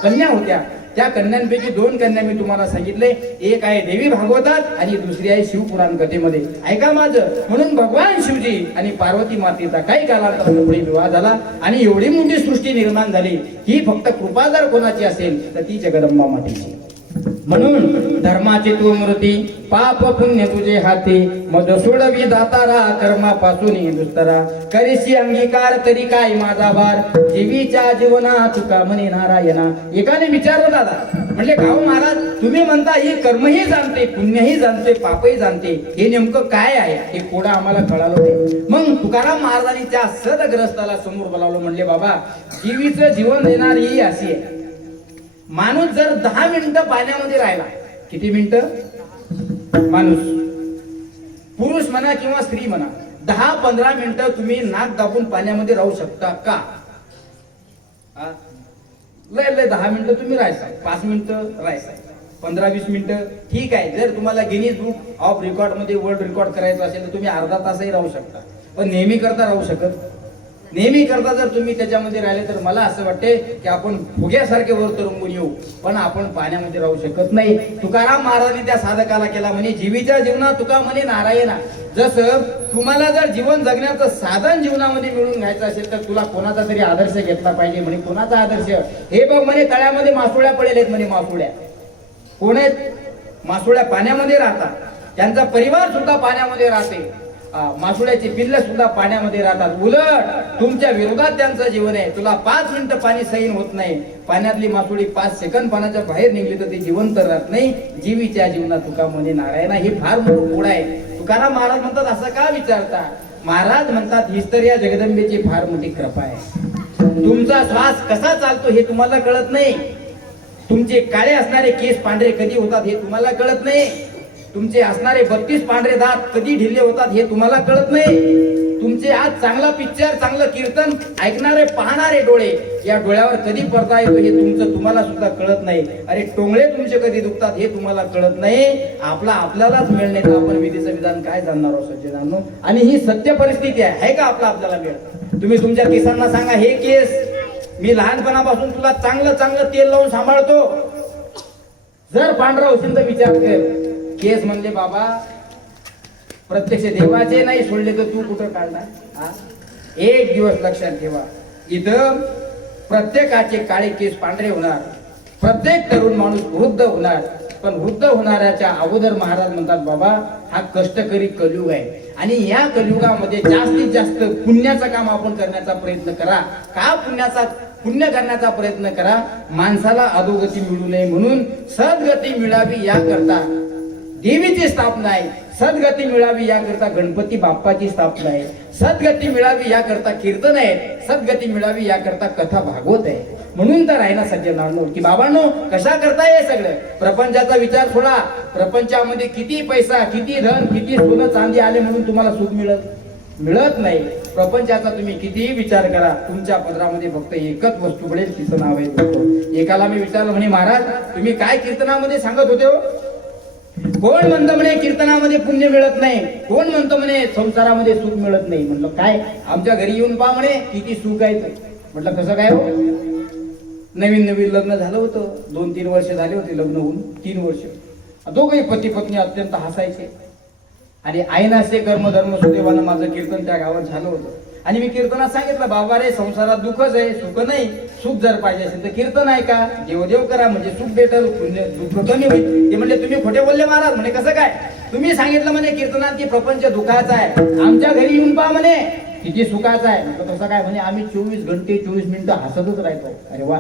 कन्या होत्या. त्या कन्यांपैकी 2 कन्या मी तुम्हाला सांगितले. एक आहे देवी भागवतात आणि दुसरी आहे शिवपुराण कथेमध्ये. ऐका माझं. म्हणून भगवान शिवजी आणि पार्वती मातेचा काही कालांतरानं पुढे विवाह झाला आणि एवढी मोठी सृष्टी निर्माण झाली. ही फक्त कृपा जर कोणाची असेल तर ती जगदंबा मातेची. म्हणून धर्माची तू मूर्ती, पाप पुण्य तुझे हाती, मज सोडवी दातारा, कर्मापासून दुस्तरा, करीशी अंगीकार तरी काय माझा भार, जीवीच्या जीवना तुका म्हणे नारायणा. एकाने विचारलं दादा, म्हणजे गाव महाराज तुम्ही म्हणता ही कर्मही जाणते, पुण्यही जाणते, पापही जाणते, हे नेमकं काय आहे? हे कोडा आम्हाला कळालं नाही. मग तुकाराम महाराजांनी त्या सदग्रस्ताला समोर बोलावलं. म्हणले बाबा जीवीचं जीवन देणारी ही अशी आहे. माणूस जर 10 मिनिटं पाण्यामध्ये राहिला, किती मिनिटं? माणूस पुरुष म्हणा किंवा स्त्री म्हणा, 10-15 मिनिटं तुम्ही नाक दाबून पाण्यामध्ये राहू शकता का? लय 10 मिनिटं तुम्ही राहायचा, 5 मिनिटं राहायचा, 15-20 मिनिटं ठीक आहे. जर तुम्हाला गिनीज बुक ऑफ रेकॉर्ड मध्ये वर्ल्ड रेकॉर्ड करायचं असेल तर तुम्ही अर्धा तासही राहू शकता. पण नेहमी करता राहू शकत? नेहमी करता जर तुम्ही त्याच्यामध्ये राहिले तर मला असं वाटते की आपण फुग्यासारखे वर तरंगून येऊ, पण आपण पाण्यामध्ये राहू शकत नाही. तुकाराम महाराजांनी त्या साधकाला केला म्हणे जीवीच्या जीवनात तुका म्हणे नारायणा. जसं तुम्हाला जर जीवन जगण्याचं साधन जीवनामध्ये मिळून घ्यायचं असेल तर तुला कोणाचा तरी आदर्श घेतला पाहिजे. म्हणे कोणाचा आदर्श? हे बघ म्हणे तळ्यामध्ये मासोळ्या पडेल आहेत म्हणे. मासोळ्या कोण आहेत? मासोळ्या पाण्यामध्ये राहतात, त्यांचा परिवार सुद्धा पाण्यामध्ये राहते, मासोळ्याचे पिल्ल सुद्धा पाण्यामध्ये राहतात. उलट तुमच्या विरोधात त्यांचं जीवन आहे. तुला 5 मिनिटं पाणी सहन होत नाही, पाण्यातली मासोळी 5 सेकंद पाण्याच्या बाहेर निघली तर ते जिवंत राहत नाही. जीवीच्या जीवनात तुका म्हणे नारायणा. हे फार मोठं कोड आहे. तुकाराम महाराज म्हणतात असं का विचारता? महाराज म्हणतात हीच तर या जगदंबेची फार मोठी कृपा आहे. तुमचा श्वास कसा चालतो हे तुम्हाला कळत नाही. तुमचे काळे असणारे केस पांढरे कधी होतात हे तुम्हाला कळत नाही. तुमचे असणारे 32 पांढरे दात कधी ढिल्ले होतात हे तुम्हाला कळत नाही. तुमचे आज चांगला पिक्चर, चांगलं कीर्तन ऐकणारे पाहणारे डोळे, या डोळ्यावर कधी पडदा येतो हे तुम्हाला सुद्धा कळत नाही. अरे टोंगळे तुमचे कधी दुखतात हे तुम्हाला कळत नाही. आपल्यालाच मिळणे तर आपण विधीचं विधान काय जाणणार आहोत सज्जनांनो. आणि ही सत्य परिस्थिती आहे का? आपल्याला मिळत. तुम्ही तुमच्या केसांना सांगा हे केस मी लहानपणापासून तुला चांगलं तेल लावून सांभाळतो, जर पांढरा होशील तर विचार कर. केस म्हणले बाबा प्रत्यक्ष देवाचे नाही सोडले तर तू कुठं काढणार? एक दिवस लक्षात ठेवा, इथं प्रत्येकाचे काळे केस पांढरे होणार, प्रत्येक तरुण माणूस वृद्ध होणार. पण वृद्ध होणाऱ्याच्या अगोदर महाराज म्हणतात बाबा हा कष्टकरी कलियुग आहे आणि या कलियुगामध्ये जास्तीत जास्त पुण्याचं काम आपण करण्याचा प्रयत्न करा. का पुण्य करण्याचा प्रयत्न करा. माणसाला अधोगती मिळू नये म्हणून सद्गती मिळावी याकरता देवीची स्थापना आहे, सद्गती मिळावी याकरता गणपती बाप्पाची स्थापना आहे, सद्गती मिळावी याकरता कीर्तन आहे, सद्गती मिळावी याकरता कथा भागवत आहे. म्हणून तर आहे ना सज्जनांनो की बाबांनो कशा करता हे सगळं? प्रपंचाचा विचार सोडा. प्रपंचामध्ये किती पैसा, किती धन, किती सोनं चांदी आले म्हणून तुम्हाला सुख मिळत नाही. प्रपंचाचा तुम्ही कितीही विचार करा, तुमच्या पदरामध्ये फक्त एकच वस्तू पडेल, तिचं नाव आहे. एकाला मी विचारलं म्हणे महाराज तुम्ही काय कीर्तनामध्ये सांगत होते हो? कोण म्हणतो म्हणे कीर्तनामध्ये पुण्य मिळत नाही, कोण म्हणतो म्हणे संसारामध्ये सुख मिळत नाही. म्हटलं काय? आमच्या घरी येऊन पहा म्हणे किती सुख आहे. म्हटलं कसं काय हो? नवीन नवीन लग्न झालं होतं, 2-3 वर्ष झाले होते लग्न होऊन, 3 वर्ष. दोघंही पती पत्नी अत्यंत हसायचे. आणि आईनासे कर्मधर्म सुदैवानं माझं कीर्तन त्या गावात झालं होतं. आणि मी कीर्तनात सांगितलं, बाबा रे संसारात दुःखच आहे, सुख नाही. सुख जर पाहिजे असेल तर कीर्तन आहे का, देवदेव करा म्हणजे सुख भेटल, दुःख कमी होईल. ते म्हणले तुम्ही खोटे बोलले महाराज. म्हणे कसं काय, तुम्ही सांगितलं म्हणे कीर्तनात की प्रपंच दुःखाचा आहे, आमच्या घरी येऊन पहा म्हणे किती सुखाचा आहे. म्हटलं तसं काय, म्हणे आम्ही 24 घंटे 24 मिनिटं हसतच राहतो. अरे वा,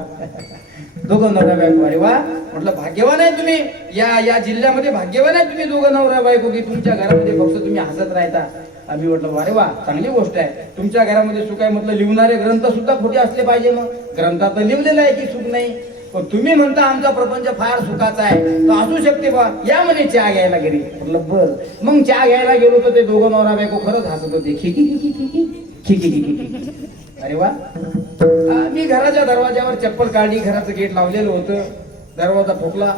दोघं नवरा बायको. अरे वा, म्हटलं भाग्यवान आहे तुम्ही, या जिल्ह्यामध्ये भाग्यवान आहे तुम्ही दोघं नवरा बायको, की तुमच्या घरामध्ये फक्त तुम्ही हसत राहता. आम्ही म्हटलं अरे वा, चांगली गोष्ट आहे, तुमच्या घरामध्ये सुख आहे. म्हटलं लिहणारे ग्रंथ सुद्धा खोटे असले पाहिजे. मग ग्रंथात लिहिलेलं आहे की सुख नाही, पण तुम्ही म्हणता आमचा प्रपंच फार सुखाचा आहे, तर असू शकते बा, या म्हणे चहा घ्यायला घरी. म्हटलं बर. मग चहा घ्यायला गेलो तर ते दोघं नवरा बायको खरंच हसत होते, खिकी खिकी खिकी खिकी खिकी. अरे वा. मी घराच्या दरवाजावर चप्पल काढली, घराचं गेट लावलेलं होतं, दरवाजा ठोकला,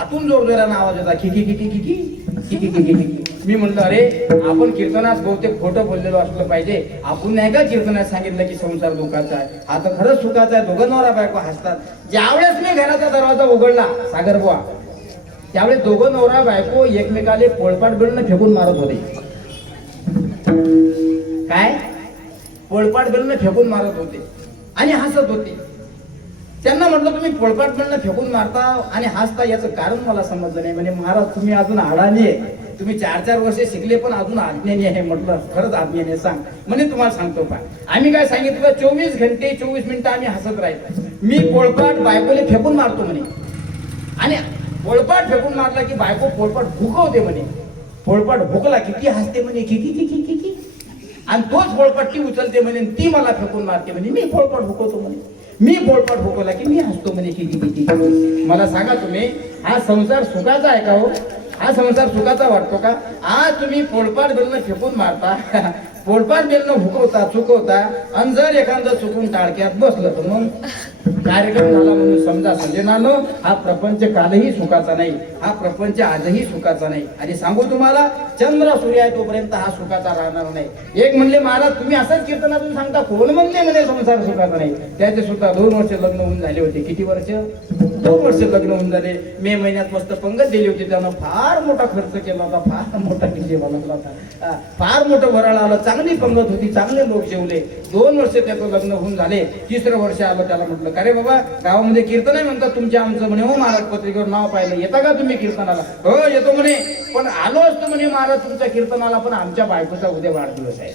आतून जोरजोरानं आवाज होता, खिकी खिकी खिकी खिकी खिकी खिकी. मी म्हटलं अरे आपण कीर्तनात बहुतेक खोटं बोललेलो असलं पाहिजे, आपण नाही का कीर्तनात सांगितलं की संसार दुःखाचा आहे, हा तर खरंच सुखाचा आहे. दोघं नवरा बायको हसतात. ज्यावेळेस मी घराचा दरवाजा उघडला सागर बुवा, त्यावेळेस दोघं नवरा बायको एकमेकाले पोळपाट बेलनं फेकून मारत होते. काय, पोळपाट बेलनं फेकून मारत होते आणि हसत होते. त्यांना म्हटलं तुम्ही पोळपाट बेलनं फेकून मारता आणि हसता, याचं कारण मला समजलं नाही. म्हणजे महाराज तुम्ही अजून अडाणी आहे, तुम्ही 4-4 वर्षे शिकले पण अजून अज्ञानी आहे. म्हटलं खरंच अज्ञानी आहे, सांग. म्हणे तुम्हाला सांगतो पा, आम्ही काय सांगितलं, 24 घंटे 24 मिनिटं आम्ही हसत राहायचो. मी पोळपाट बायकोले फेकून मारतो म्हणे, आणि पोळपाट फेकून मारला की बायको पोळपाट भुकवते म्हणे. पोळपाट भुकला किती हसते म्हणे, किती किती किती, आणि तोच पोळपाट ती उचलते म्हणे, ती मला फेकून मारते म्हणे. मी पोळपाट भुकवतो म्हणे, मी पोळपाट भुकवला की मी हसतो म्हणे, किती किती. मला सांगा तुम्ही, हा संसार सुखाचा आहे का हो? हा संसार सुखाचा वाटतो का? आज तुम्ही पोळपाट बेलनं फेकून मारता, पोळपाट बेलनं भुकवता, चुकवता, आणि जर एखादं चुकून टाळक्यात बसलं तर मग कार्यक्रम झाला म्हणून समजा. सज्जनानो, हा प्रपंच कालही सुखाचा नाही, हा प्रपंच आजही सुखाचा नाही. आणि सांगू तुम्हाला, चंद्र सूर्य आहे तोपर्यंत हा सुखाचा राहणार नाही. एक म्हणले महाराज तुम्ही असंच कीर्तनातून सांगता, कोण म्हणले म्हणे संसार सुखाचा नाही. त्याचे सुद्धा 2 वर्ष लग्न होऊन झाले होते. किती वर्ष? 2 वर्ष लग्न होऊन झाले. मे महिन्यात मस्त पंगत दिली होती, त्यानं फार मोठा खर्च केला होता, फार मोठा डीजे बनवला होता, फार मोठं वराळ आलं, चांगली पंगत होती, चांगले लोक जेवले. 2 वर्ष त्याचं लग्न होऊन झाले. 3रं वर्ष आलं, त्याला म्हटलं अरे बाबा गावामध्ये कीर्तन आहे म्हणतात तुमच्या आमचं. म्हणे हो महाराज, पत्रिकेवर नाव पाहिलं, येता का तुम्ही कीर्तनाला? हो येतो म्हणे, पण आलो असतो म्हणे महाराज तुमच्या कीर्तनाला, पण आमच्या बायकोचा उद्या वाढदिवस आहे.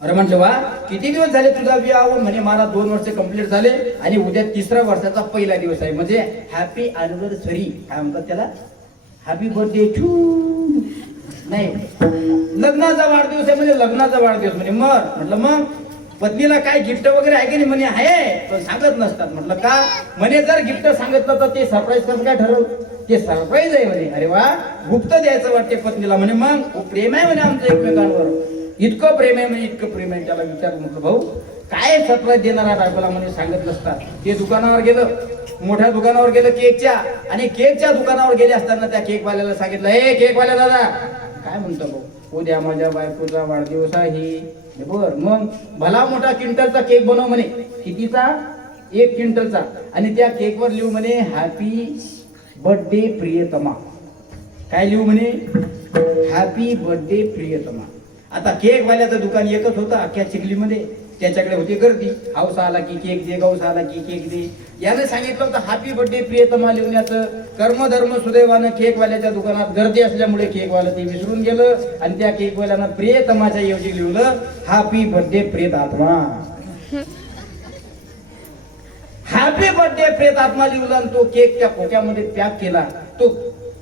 अरे म्हटलं वा, किती दिवस झाले तुझा विवाह? म्हणे महाराज 2 वर्ष कंप्लीट झाले आणि उद्या 3ऱ्या वर्षाचा पहिला दिवस आहे, म्हणजे हॅपी अॅनिव्हर्सरी. काय म्हणतात त्याला? हॅपी बर्थडे टू नाही, लग्नाचा वाढदिवस आहे म्हणजे लग्नाचा वाढदिवस. म्हणे म्हटलं मग पत्नीला काय गिफ्ट वगैरे आहे की नाही? म्हणे आहे, पण सांगत नसतात. म्हटलं का? म्हणे जर गिफ्ट सांगितलं तर ते सरप्राईज कसं काय ठरव? ते सरप्राईज आहे म्हणे. अरे वा, गुप्त द्यायचं वाटते पत्नीला. म्हणे मग प्रेम आहे म्हणे आमचं एकमेकांवर, इतकं प्रेम आहे म्हणे, इतकं प्रेम आहे. त्याला विचार, म्हटलं भाऊ काय सरप्राईज देणार आहे बायकोला? म्हणे सांगत नसतात. ते दुकानावर गेलं, मोठ्या दुकानावर गेलं केकच्या, आणि केकच्या दुकानावर गेले असताना त्या केकवाल्याला सांगितलं, हे केकवाल्या दादा, काय म्हणतो भाऊ, उद्या माझ्या बायकोचा वाढदिवस आहे. बर, मग भला मोठा क्विंटलचा केक बनव म्हणे. कितीचा? 1 क्विंटलचा. आणि त्या केकवर लिहू म्हणे हॅपी बर्थडे प्रियतमा. काय लिहू म्हणे? हॅपी बर्थडे प्रियतमा. आता केकवाल्याचं दुकान एकच होतं अख्ख्या चिखलीमध्ये, त्याच्याकडे होती गर्दी. हाऊस आला की केक दे, गाऊस आला की केक दे. याने सांगितलं होतं हॅपी बर्थडे प्रियतमा लिहण्याचं. कर्मधर्म सुदैवानं केकवाल्याच्या दुकानात गर्दी असल्यामुळे केकवाला ते विसरून गेलं, आणि त्या केकवाल्यानं प्रियतमाच्या ऐवजी लिहिलं हॅपी बर्थडे प्रियतात्मा. हॅपी बर्थडे प्रियतात्मा लिहिला, आणि तो केक त्या खोक्यामध्ये पॅक केला. तो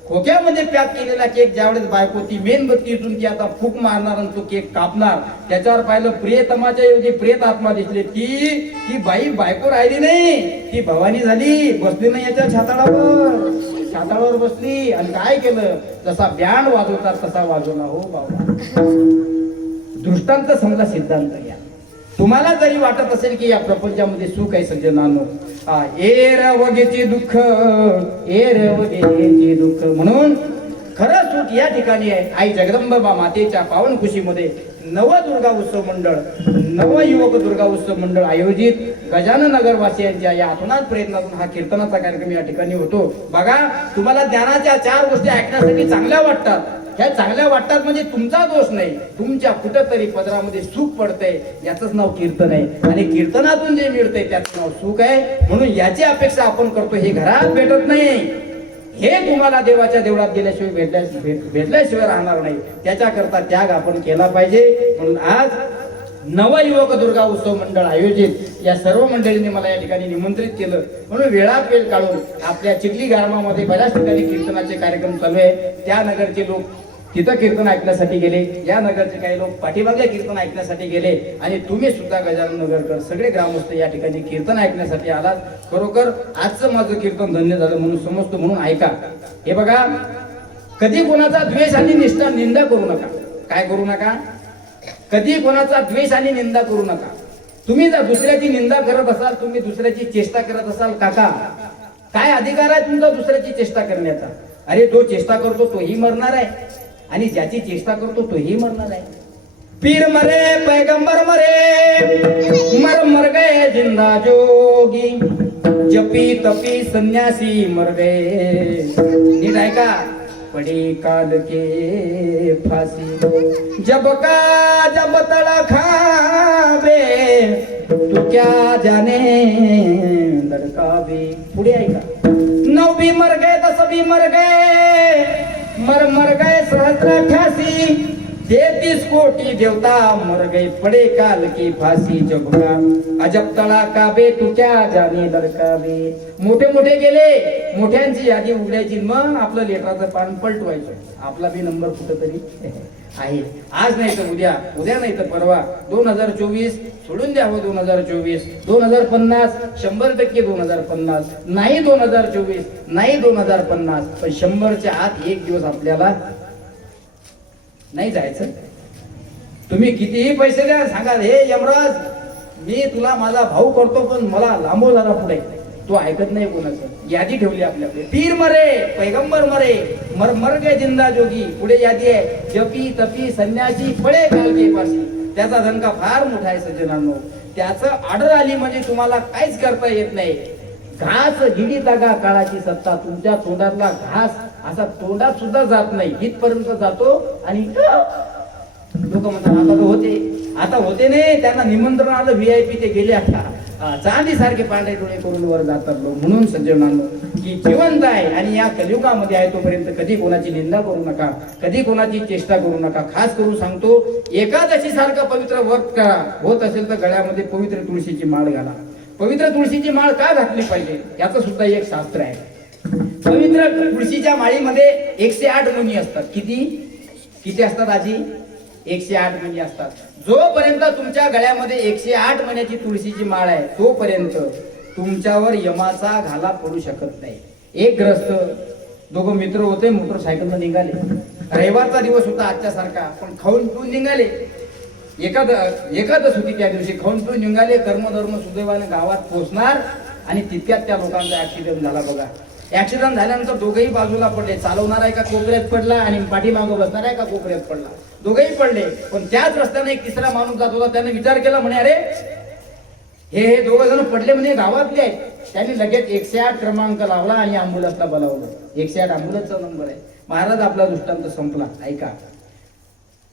खोक्यामध्ये पॅक केलेला केक ज्यावेळेस बायको ती मेणबत्ती इथून ती आता फूक मारणार आणि तो केक कापणार, त्याच्यावर पाहिलं प्रियतमाच्या ऐवजी प्रेतात्मा दिसले. ती बाई बायको राहिली नाही, ती भवानी झाली. बसली नाही याच्या छाताळावर बसली, आणि काय केलं? जसा बँड वाजवतात तसा वाजवला. हो बाबा, दृष्टांत समजा, सिद्धांत घ्या. तुम्हाला जरी वाटत असेल की या प्रपंचामध्ये सुख आहे सज्जनांनो, ए रवगेचे दुःख, ए रवगेचे दुःख, म्हणून खरं सुख या ठिकाणी आहे. आई जगदंबा मातेच्या पावन कुशीमध्ये नवदुर्गा उत्सव मंडळ, नवयुवक दुर्गा उत्सव मंडळ आयोजित गजानन नगरवासियांच्या या अतोनात प्रयत्नातून हा कीर्तनाचा कार्यक्रम या ठिकाणी होतो. बघा, तुम्हाला ज्ञानाच्या 4 गोष्टी ऐकण्यासाठी चांगल्या वाटतात. ह्या चांगल्या वाटतात म्हणजे तुमचा दोष नाही, तुमच्या कुठंतरी पदरामध्ये सुख पडतंय, याचंच नाव कीर्तन आहे. आणि कीर्तनातून जे मिळतंय त्याचं नाव सुख आहे. म्हणून याची अपेक्षा आपण करतो. हे घरात भेटत नाही, हे तुम्हाला देवाच्या देवळात गेल्याशिवाय भेटल्याशिवाय राहणार नाही. त्याच्याकरता त्याग आपण केला पाहिजे. म्हणून आज नवयुवक दुर्गा उत्सव मंडळ आयोजित या सर्व मंडळींनी मला या ठिकाणी निमंत्रित केलं. म्हणून वेळात वेळ काढून आपल्या चिखली गारमामध्ये बऱ्याच ठिकाणी कीर्तनाचे कार्यक्रम चालू आहे. त्या नगरचे लोक तिथं कीर्तन ऐकण्यासाठी गेले, या नगरचे काही लोक पाठीमागल्या कीर्तन ऐकण्यासाठी गेले, आणि तुम्ही सुद्धा गजानन नगरकर सगळे ग्रामस्थ या ठिकाणी कीर्तन ऐकण्यासाठी आलात. खरोखर आजचं माझं कीर्तन धन्य झालं म्हणून समजतो. म्हणून ऐका. हे बघा, कधी कोणाचा द्वेष आणि निंदा करू नका. काय करू नका? कधी कोणाचा द्वेष आणि निंदा करू नका. तुम्ही जर दुसऱ्याची निंदा करत असाल, तुम्ही दुसऱ्याची चेष्टा करत असाल, काका काय अधिकार आहे तुमचा दुसऱ्याची चेष्टा करण्याचा? अरे, जो चेष्टा करतो तोही मरणार आहे, आणि ज्याची चेष्टा करतो तोही मरणार आहे. पीर मरे, पैगंबर मरे, मर मर गए जिंदा जोगी, जपी तपी संन्यासी मर गए. नीट ऐका. पड़ी काल के फांसी, जब का जब तड़खावे, तू क्या जाने लड़कावे. पुढे ऐका. 9 भी मर गए, 10 भी मर गए, मर मर गए सहस्त्र 33 कोटी देवता मर गए, पड़े काल की फांसी. जब का अजब तड़कावे, तू क्या जाने लड़कावे. मोठे मोठे गेले, मोठ्यांची यादी उघडायची, मग आपलं लेटराचं पान पलटवायचं. आपला बी नंबर कुठंतरी आहे. आज नाही तर उद्या, उद्या नाही तर परवा. 2024 सोडून द्यावं. 2024, 2050, 100% 2050 नाही, 2024 नाही, 2050, पण 100च्या आत एक दिवस आपल्याला नाही जायचं. तुम्ही कितीही पैसे द्या, सांगा हे यमराज मी तुला माझा भाऊ करतो, पण मला लांबो जरा पुढे. तो ऐकत नाही कोणाचं. यादी ठेवली आपल्याकडे. पीर मरे, पैगंबर मरे, मर मर गए जिंदा जोगी. पुढे यादी आहे. जपी तपी संन्यासी, पडे काल के फाशी. त्याचा धनका फार मोठा आहे सज्जनांनो. त्याचं आर्डर आली म्हणजे तुम्हाला काहीच करता येत नाही. घास हिडी तागा काळाची सत्ता. तुमच्या तोंडातला घास असा तोंडात सुद्धा जात नाही, इथपर्यंत जातो. आणि लोक म्हणतात आता होते नाही. त्यांना निमंत्रण आलं, VIP ते गेले. आता चांदी सारखे पांढरे डोळे करून वर जातात लोक. म्हणून सज्जनांनो, की जिवंत आहे आणि या कलियुगामध्ये आहे तोपर्यंत कधी कोणाची निंदा करू नका, कधी कोणाची चेष्टा करू नका. खास करून सांगतो, एकादशी सारखं पवित्र व्रत करा. होत असेल तर गळ्यामध्ये पवित्र तुळशीची माळ घाला. पवित्र तुळशीची माळ का घातली पाहिजे याचं सुद्धा एक शास्त्र आहे. पवित्र तुळशीच्या माळीमध्ये 108 मणी असतात. किती असतात आजी? 108 मणी असतात. जोपर्यंत तुमच्या गळ्यामध्ये 108 मण्याची तुळशीची माळ आहे, तोपर्यंत तुमच्यावर यमाचा घाला पडू शकत नाही. एक ग्रस्त, दोघं मित्र होते, मोटरसायकलनं निघाले. रविवारचा दिवस होता आजच्या सारखा, पण खाऊन पिऊन निघाले. एकादश होती त्या दिवशी. खाऊन पिऊन निघाले. कर्मधर्म सुदैवाने गावात पोहोचणार आणि तितक्यात त्या लोकांचा ऍक्सिडेंट झाला. बघा, ऍक्सिडेंट झाल्यानंतर दोघेही बाजूला पडले. चालवणारा एका कोपऱ्यात पडला आणि पाठीमागं बसणारा एका कोपऱ्यात पडला. दोघेही पडले. पण त्याच रस्त्याने एक तिसरा माणूस जात होता. त्याने विचार केला, म्हणे अरे हे दोघ जण पडले म्हणजे गावातले आहेत. त्यांनी लगेच 108 क्रमांक लावला आणि अँब्युलन्सला बोलावलं. 108 अँब्युलन्सचा नंबर आहे. महाराज आपला दृष्टांत संपला. ऐका,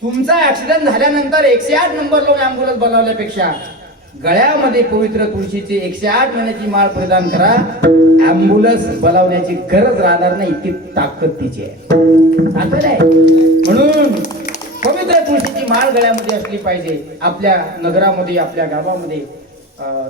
तुमचा ऍक्सिडेंट झाल्यानंतर 108 नंबर लावून अँब्युलन्स बोलावल्यापेक्षा गळ्यामध्ये पवित्र तुळशीची 108 महिन्याची माळ प्रदान करा. अँब्युलन्स बोलावण्याची गरज राहणार नाही. इतकी ताकद तिची आहे, ताकद आहे. म्हणून पवित्र तुळशीची माळ गळ्यामध्ये असली पाहिजे. आपल्या नगरामध्ये, आपल्या गावामध्ये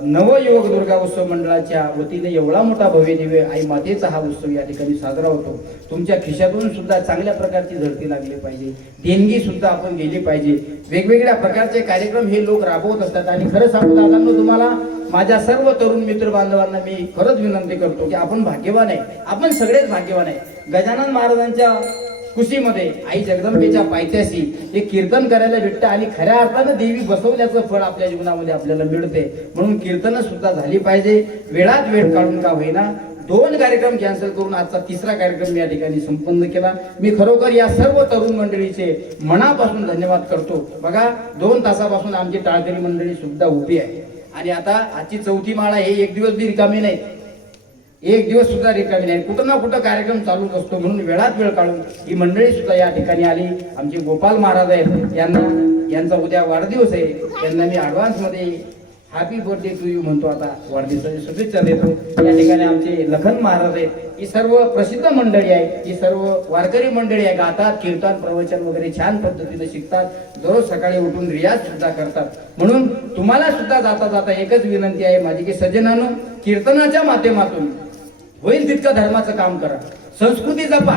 नवयुवक दुर्गा उत्सव मंडळाच्या वतीने एवढा मोठा भव्य दिव्य आई मातेचा हा उत्सव या ठिकाणी साजरा होतो. तुमच्या खिशातून सुद्धा चांगल्या प्रकारची झडती लागली पाहिजे. देणगी सुद्धा आपण गेली पाहिजे. वेगवेगळ्या प्रकारचे कार्यक्रम हे लोक राबवत असतात. आणि खरं सांगू दादांनो, तुम्हाला माझ्या सर्व तरुण मित्र बांधवांना मी खरंच विनंती करतो की आपण भाग्यवान आहे. आपण सगळेच भाग्यवान आहे. गजानन महाराजांच्या कुशीमध्ये आई जगदंबेच्या पायथ्याशी हे कीर्तन करायला भेटतं आणि खऱ्या अर्थानं देवी बसवल्याचं फळ आपल्या जीवनामध्ये आपल्याला मिळते. म्हणून कीर्तन सुद्धा झाली पाहिजे. वेळात वेळ काढून का होईना 2 कार्यक्रम कॅन्सल करून आजचा 3रा कार्यक्रम या ठिकाणी संपन्न केला. मी खरोखर या सर्व तरुण मंडळीचे मनापासून धन्यवाद करतो. बघा 2 तासापासून आमची टाळकरी मंडळी सुद्धा उभी आहे आणि आता आजची 4थी माळा हे 1 दिवस बी रिकामी नाही, 1 दिवस सुद्धा रिकामी नाही. कुठं ना कुठं कार्यक्रम चालूच असतो. म्हणून वेळात वेळ काढून ही मंडळी सुद्धा या ठिकाणी आली. आमचे गोपाल महाराज आहेत, यांचा उद्या वाढदिवस आहे. त्यांना मी ऍडव्हान्स मध्ये हॅपी बर्थडे टू यू म्हणतो. आता वाढदिवसाची शुभेच्छा देतो. या ठिकाणी आमचे लखन महाराज आहेत. ही सर्व प्रसिद्ध मंडळी आहे, ही सर्व वारकरी मंडळी आहे. गातात, कीर्तन, प्रवचन वगैरे छान पद्धतीने शिकतात. दररोज सकाळी उठून रियाज सुद्धा करतात. म्हणून तुम्हाला सुद्धा जाता जाता एकच विनंती आहे माझी की सज्जनांनो, कीर्तनाच्या माध्यमातून होईल तितकं धर्माचं काम करा, संस्कृती जपा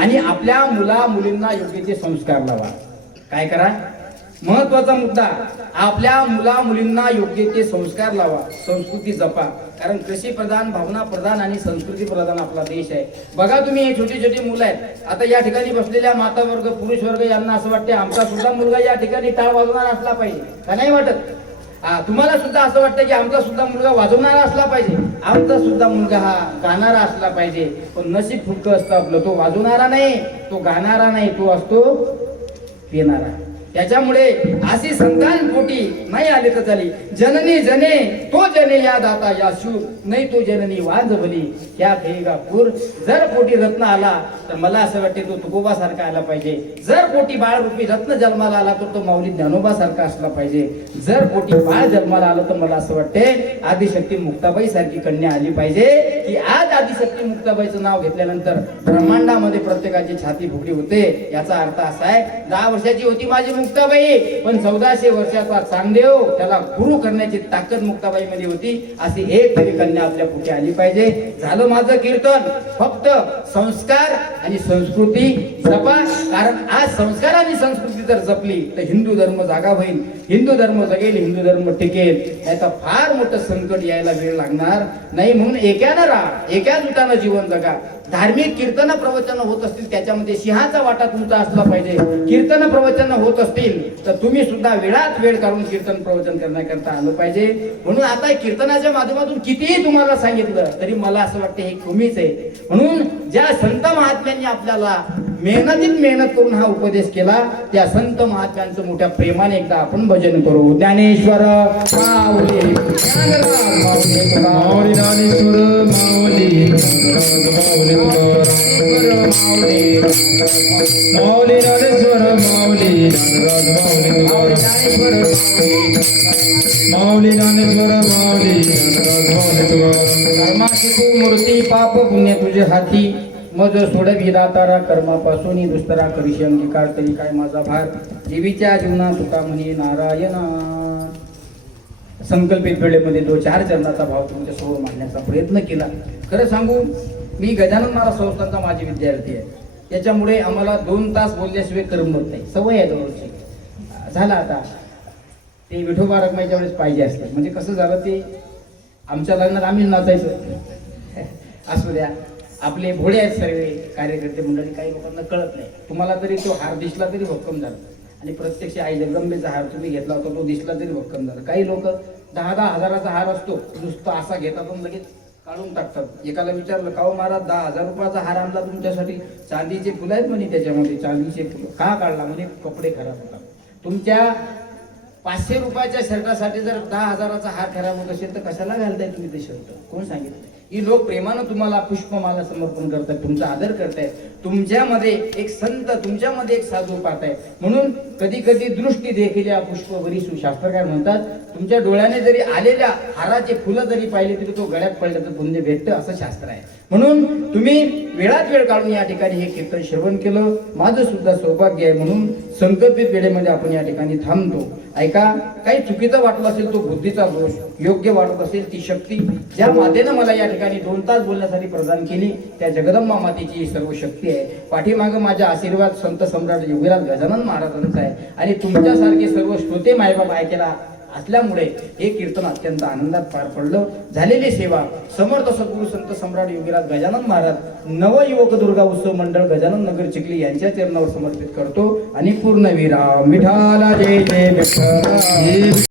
आणि आपल्या मुला मुलींना योग्य ते संस्कार लावा. काय करा? महत्वाचा मुद्दा, आपल्या मुला मुलींना योग्य ते संस्कार लावा, संस्कृती जपा. कारण कृषी प्रधान, भावना प्रधान आणि संस्कृती प्रधान आपला देश आहे. बघा तुम्ही, हे छोटी छोटी मुलं आहेत. आता या ठिकाणी बसलेल्या माता वर्ग, पुरुष वर्ग यांना असं वाटते आमचा सुद्धा मुलगा या ठिकाणी टाळ वाजवणार असला पाहिजे, का नाही वाटत? तुम्हाला सुद्धा असं वाटतं की आमचा सुद्धा मुलगा वाजवणारा असला पाहिजे, आमचा सुद्धा मुलगा हा गाणारा असला पाहिजे. पण नशीब फुटकं असतं आपलं, तो वाजवणारा नाही, तो गाणारा नाही, तो असतो पिणारा. त्याच्यामुळे अशी संतान पोटी नाही आले तर झाली. जननी जने तो जने या दाता या शूर, नाही तो जननी वाज भली क्या कहेगा पूर. जर पोटी रत्न आला तर मला असं वाटते तो तुकोबा सारखा आला पाहिजे. जर पोटी बाळ रूपी रत्न जन्माला आला तर तो माऊली ज्ञानोबा सारखा असला पाहिजे. जर पोटी बाळ जन्माला आलं तर मला असं वाटते आदिशक्ती मुक्ताबाई सारखी कन्या आली पाहिजे. की आज आदिशक्ती मुक्ताबाईचं नाव घेतल्यानंतर ब्रह्मांडामध्ये प्रत्येकाची छाती फुगली होते. याचा अर्थ असा आहे, 10 वर्षाची होती माझी मुक्ताबाई, पण 1400 वर्षाचा चांगदेव त्याला गुरु करण्याची ताकद मुक्ताबाई मध्ये होती. अशी एक तरी कन्या आपल्या पुढे आली पाहिजे. झालं माझं कीर्तन. फक्त संस्कार आणि संस्कृती जपा. कारण आज संस्कार आणि संस्कृती जर जपली तर हिंदू धर्म जागा होईल, हिंदू धर्म जगेल, हिंदू धर्म टिकेल. याचा फार मोठं संकट यायला वेळ लागणार नाही. म्हणून एकानं राहा, एका जुटानं जीवन जगा. धार्मिक कीर्तन प्रवचन होत असतील त्याच्यामध्ये सिंहाचा वाटा तुमचा असला पाहिजे. कीर्तन प्रवचन होत असतील तर तुम्ही सुद्धा वेळात वेळ काढून कीर्तन प्रवचन करण्याकरता आलं पाहिजे. म्हणून आता कीर्तनाच्या माध्यमातून कितीही तुम्हाला सांगितलं तरी मला असं वाटतं हे कमीच आहे. म्हणून ज्या संत महात्म्यांनी आपल्याला मेहनत करून हा उपदेश केला, त्या संत महात्म्यांचं मोठ्या प्रेमाने एकदा आपण भजन करू. ज्ञानेश्वर माऊली, ज्ञानराज माऊली, माऊली ज्ञानेश्वर माऊली, माऊली ज्ञानेश्वर माऊली, ज्ञानराज माऊली, माऊली ज्ञानेश्वर माऊली, ज्ञानराज माऊली. कर्माची तू मूर्ती, पाप पुण्य तुझे हाती, मज सोडवी दातारा कर्मापासून दुस्तरा करीशी अंगीकार. तरी काय माझा भार, जीवीच्या जीवना तुका म्हणे नारायणा. संकल्पित वेळेमध्ये 2-4 चरणाचा भाव तुमच्या समोर मांडण्याचा प्रयत्न केला. खरं सांगू, मी गजानन महाराज संस्थानचा माझी विद्यार्थी आहे. त्याच्यामुळे आम्हाला 2 तास बोलल्याशिवाय करमत नाही, सवय आहे दरवर्षी. झाला आता ते विठोबा रखमाईच्या वेळेस पाहिजे असते. म्हणजे कसं झालं, ते आमच्या लग्नात आम्ही नाचायचं. असू द्या, आपले भोळे आहेत सर्व कार्यकर्ते मंडळी, काही लोकांना कळत नाही. तुम्हाला तरी तो हार दिसला तरी भक्कम झाला, आणि प्रत्यक्ष आई जगदंबेचा हार तुम्ही घेतला होता तो दिसला तरी भक्कम झाला. काही लोक 10-10 हजाराचा हार असतो, नुसतं असा घेतात आणि लगेच काढून टाकतात. एकाला विचारलं, का हो महाराज 10,000 रुपयाचा हार आणला तुमच्यासाठी, चांदीचे फुलं आहेत म्हणे त्याच्यामध्ये. चांदीचे फुलं का काढला म्हणे, कपडे खराब होतात. तुमच्या 500 रुपयाच्या शर्टासाठी जर 10 हजाराचा हार खराब होत असेल तर कशाला घालताय तुम्ही ते शर्ट? कोण सांगितलं? ही लोक प्रेमानं तुम्हाला पुष्पमाला समर्पण करतात, तुमचा आदर करतायत. तुमच्यामध्ये एक संत, तुमच्यामध्ये एक साधू पाहताय. म्हणून कधी कधी दृष्टी देखील या पुष्पवरी शास्त्रकार म्हणतात, तुमच्या डोळ्याने जरी आलेल्या हाराचे फुलं जरी पाहिले तरी तो गळ्यात पडलं तर पुण्य भेटतं, असं शास्त्र आहे. म्हणून तुम्ही वेळात वेळ काढून या ठिकाणी हे कीर्तन श्रवण केलं, माझं सुद्धा सौभाग्य आहे. म्हणून संकल्पित वेळेमध्ये आपण या ठिकाणी थांबतो. ऐका, काही चुकीचं वाटलं असेल तो बुद्धीचा दोष, योग्य वाटत असेल ती शक्ती ज्या मातेनं मला या ठिकाणी 2 तास बोलण्यासाठी प्रदान केली, त्या जगदंबा मातेची सर्व शक्ती आहे. पाठीमागं माझा आशीर्वाद संत सम्राट योगीराज गजानन महाराजांचा आहे. आणि तुमच्यासारखे सर्व श्रोते मायबाप ऐकायला असल्यामुळे हे कीर्तन अत्यंत आनंदात पार पडलं. झालेली सेवा समर्थ सद्गुरू संत सम्राट योगीराज गजानन महाराज नवयुवक दुर्गा उत्सव मंडळ गजानन नगर चिखली यांच्या चरणावर समर्पित करतो. आणि पूर्ण विराम. विठाला जय जय विठ्ठल.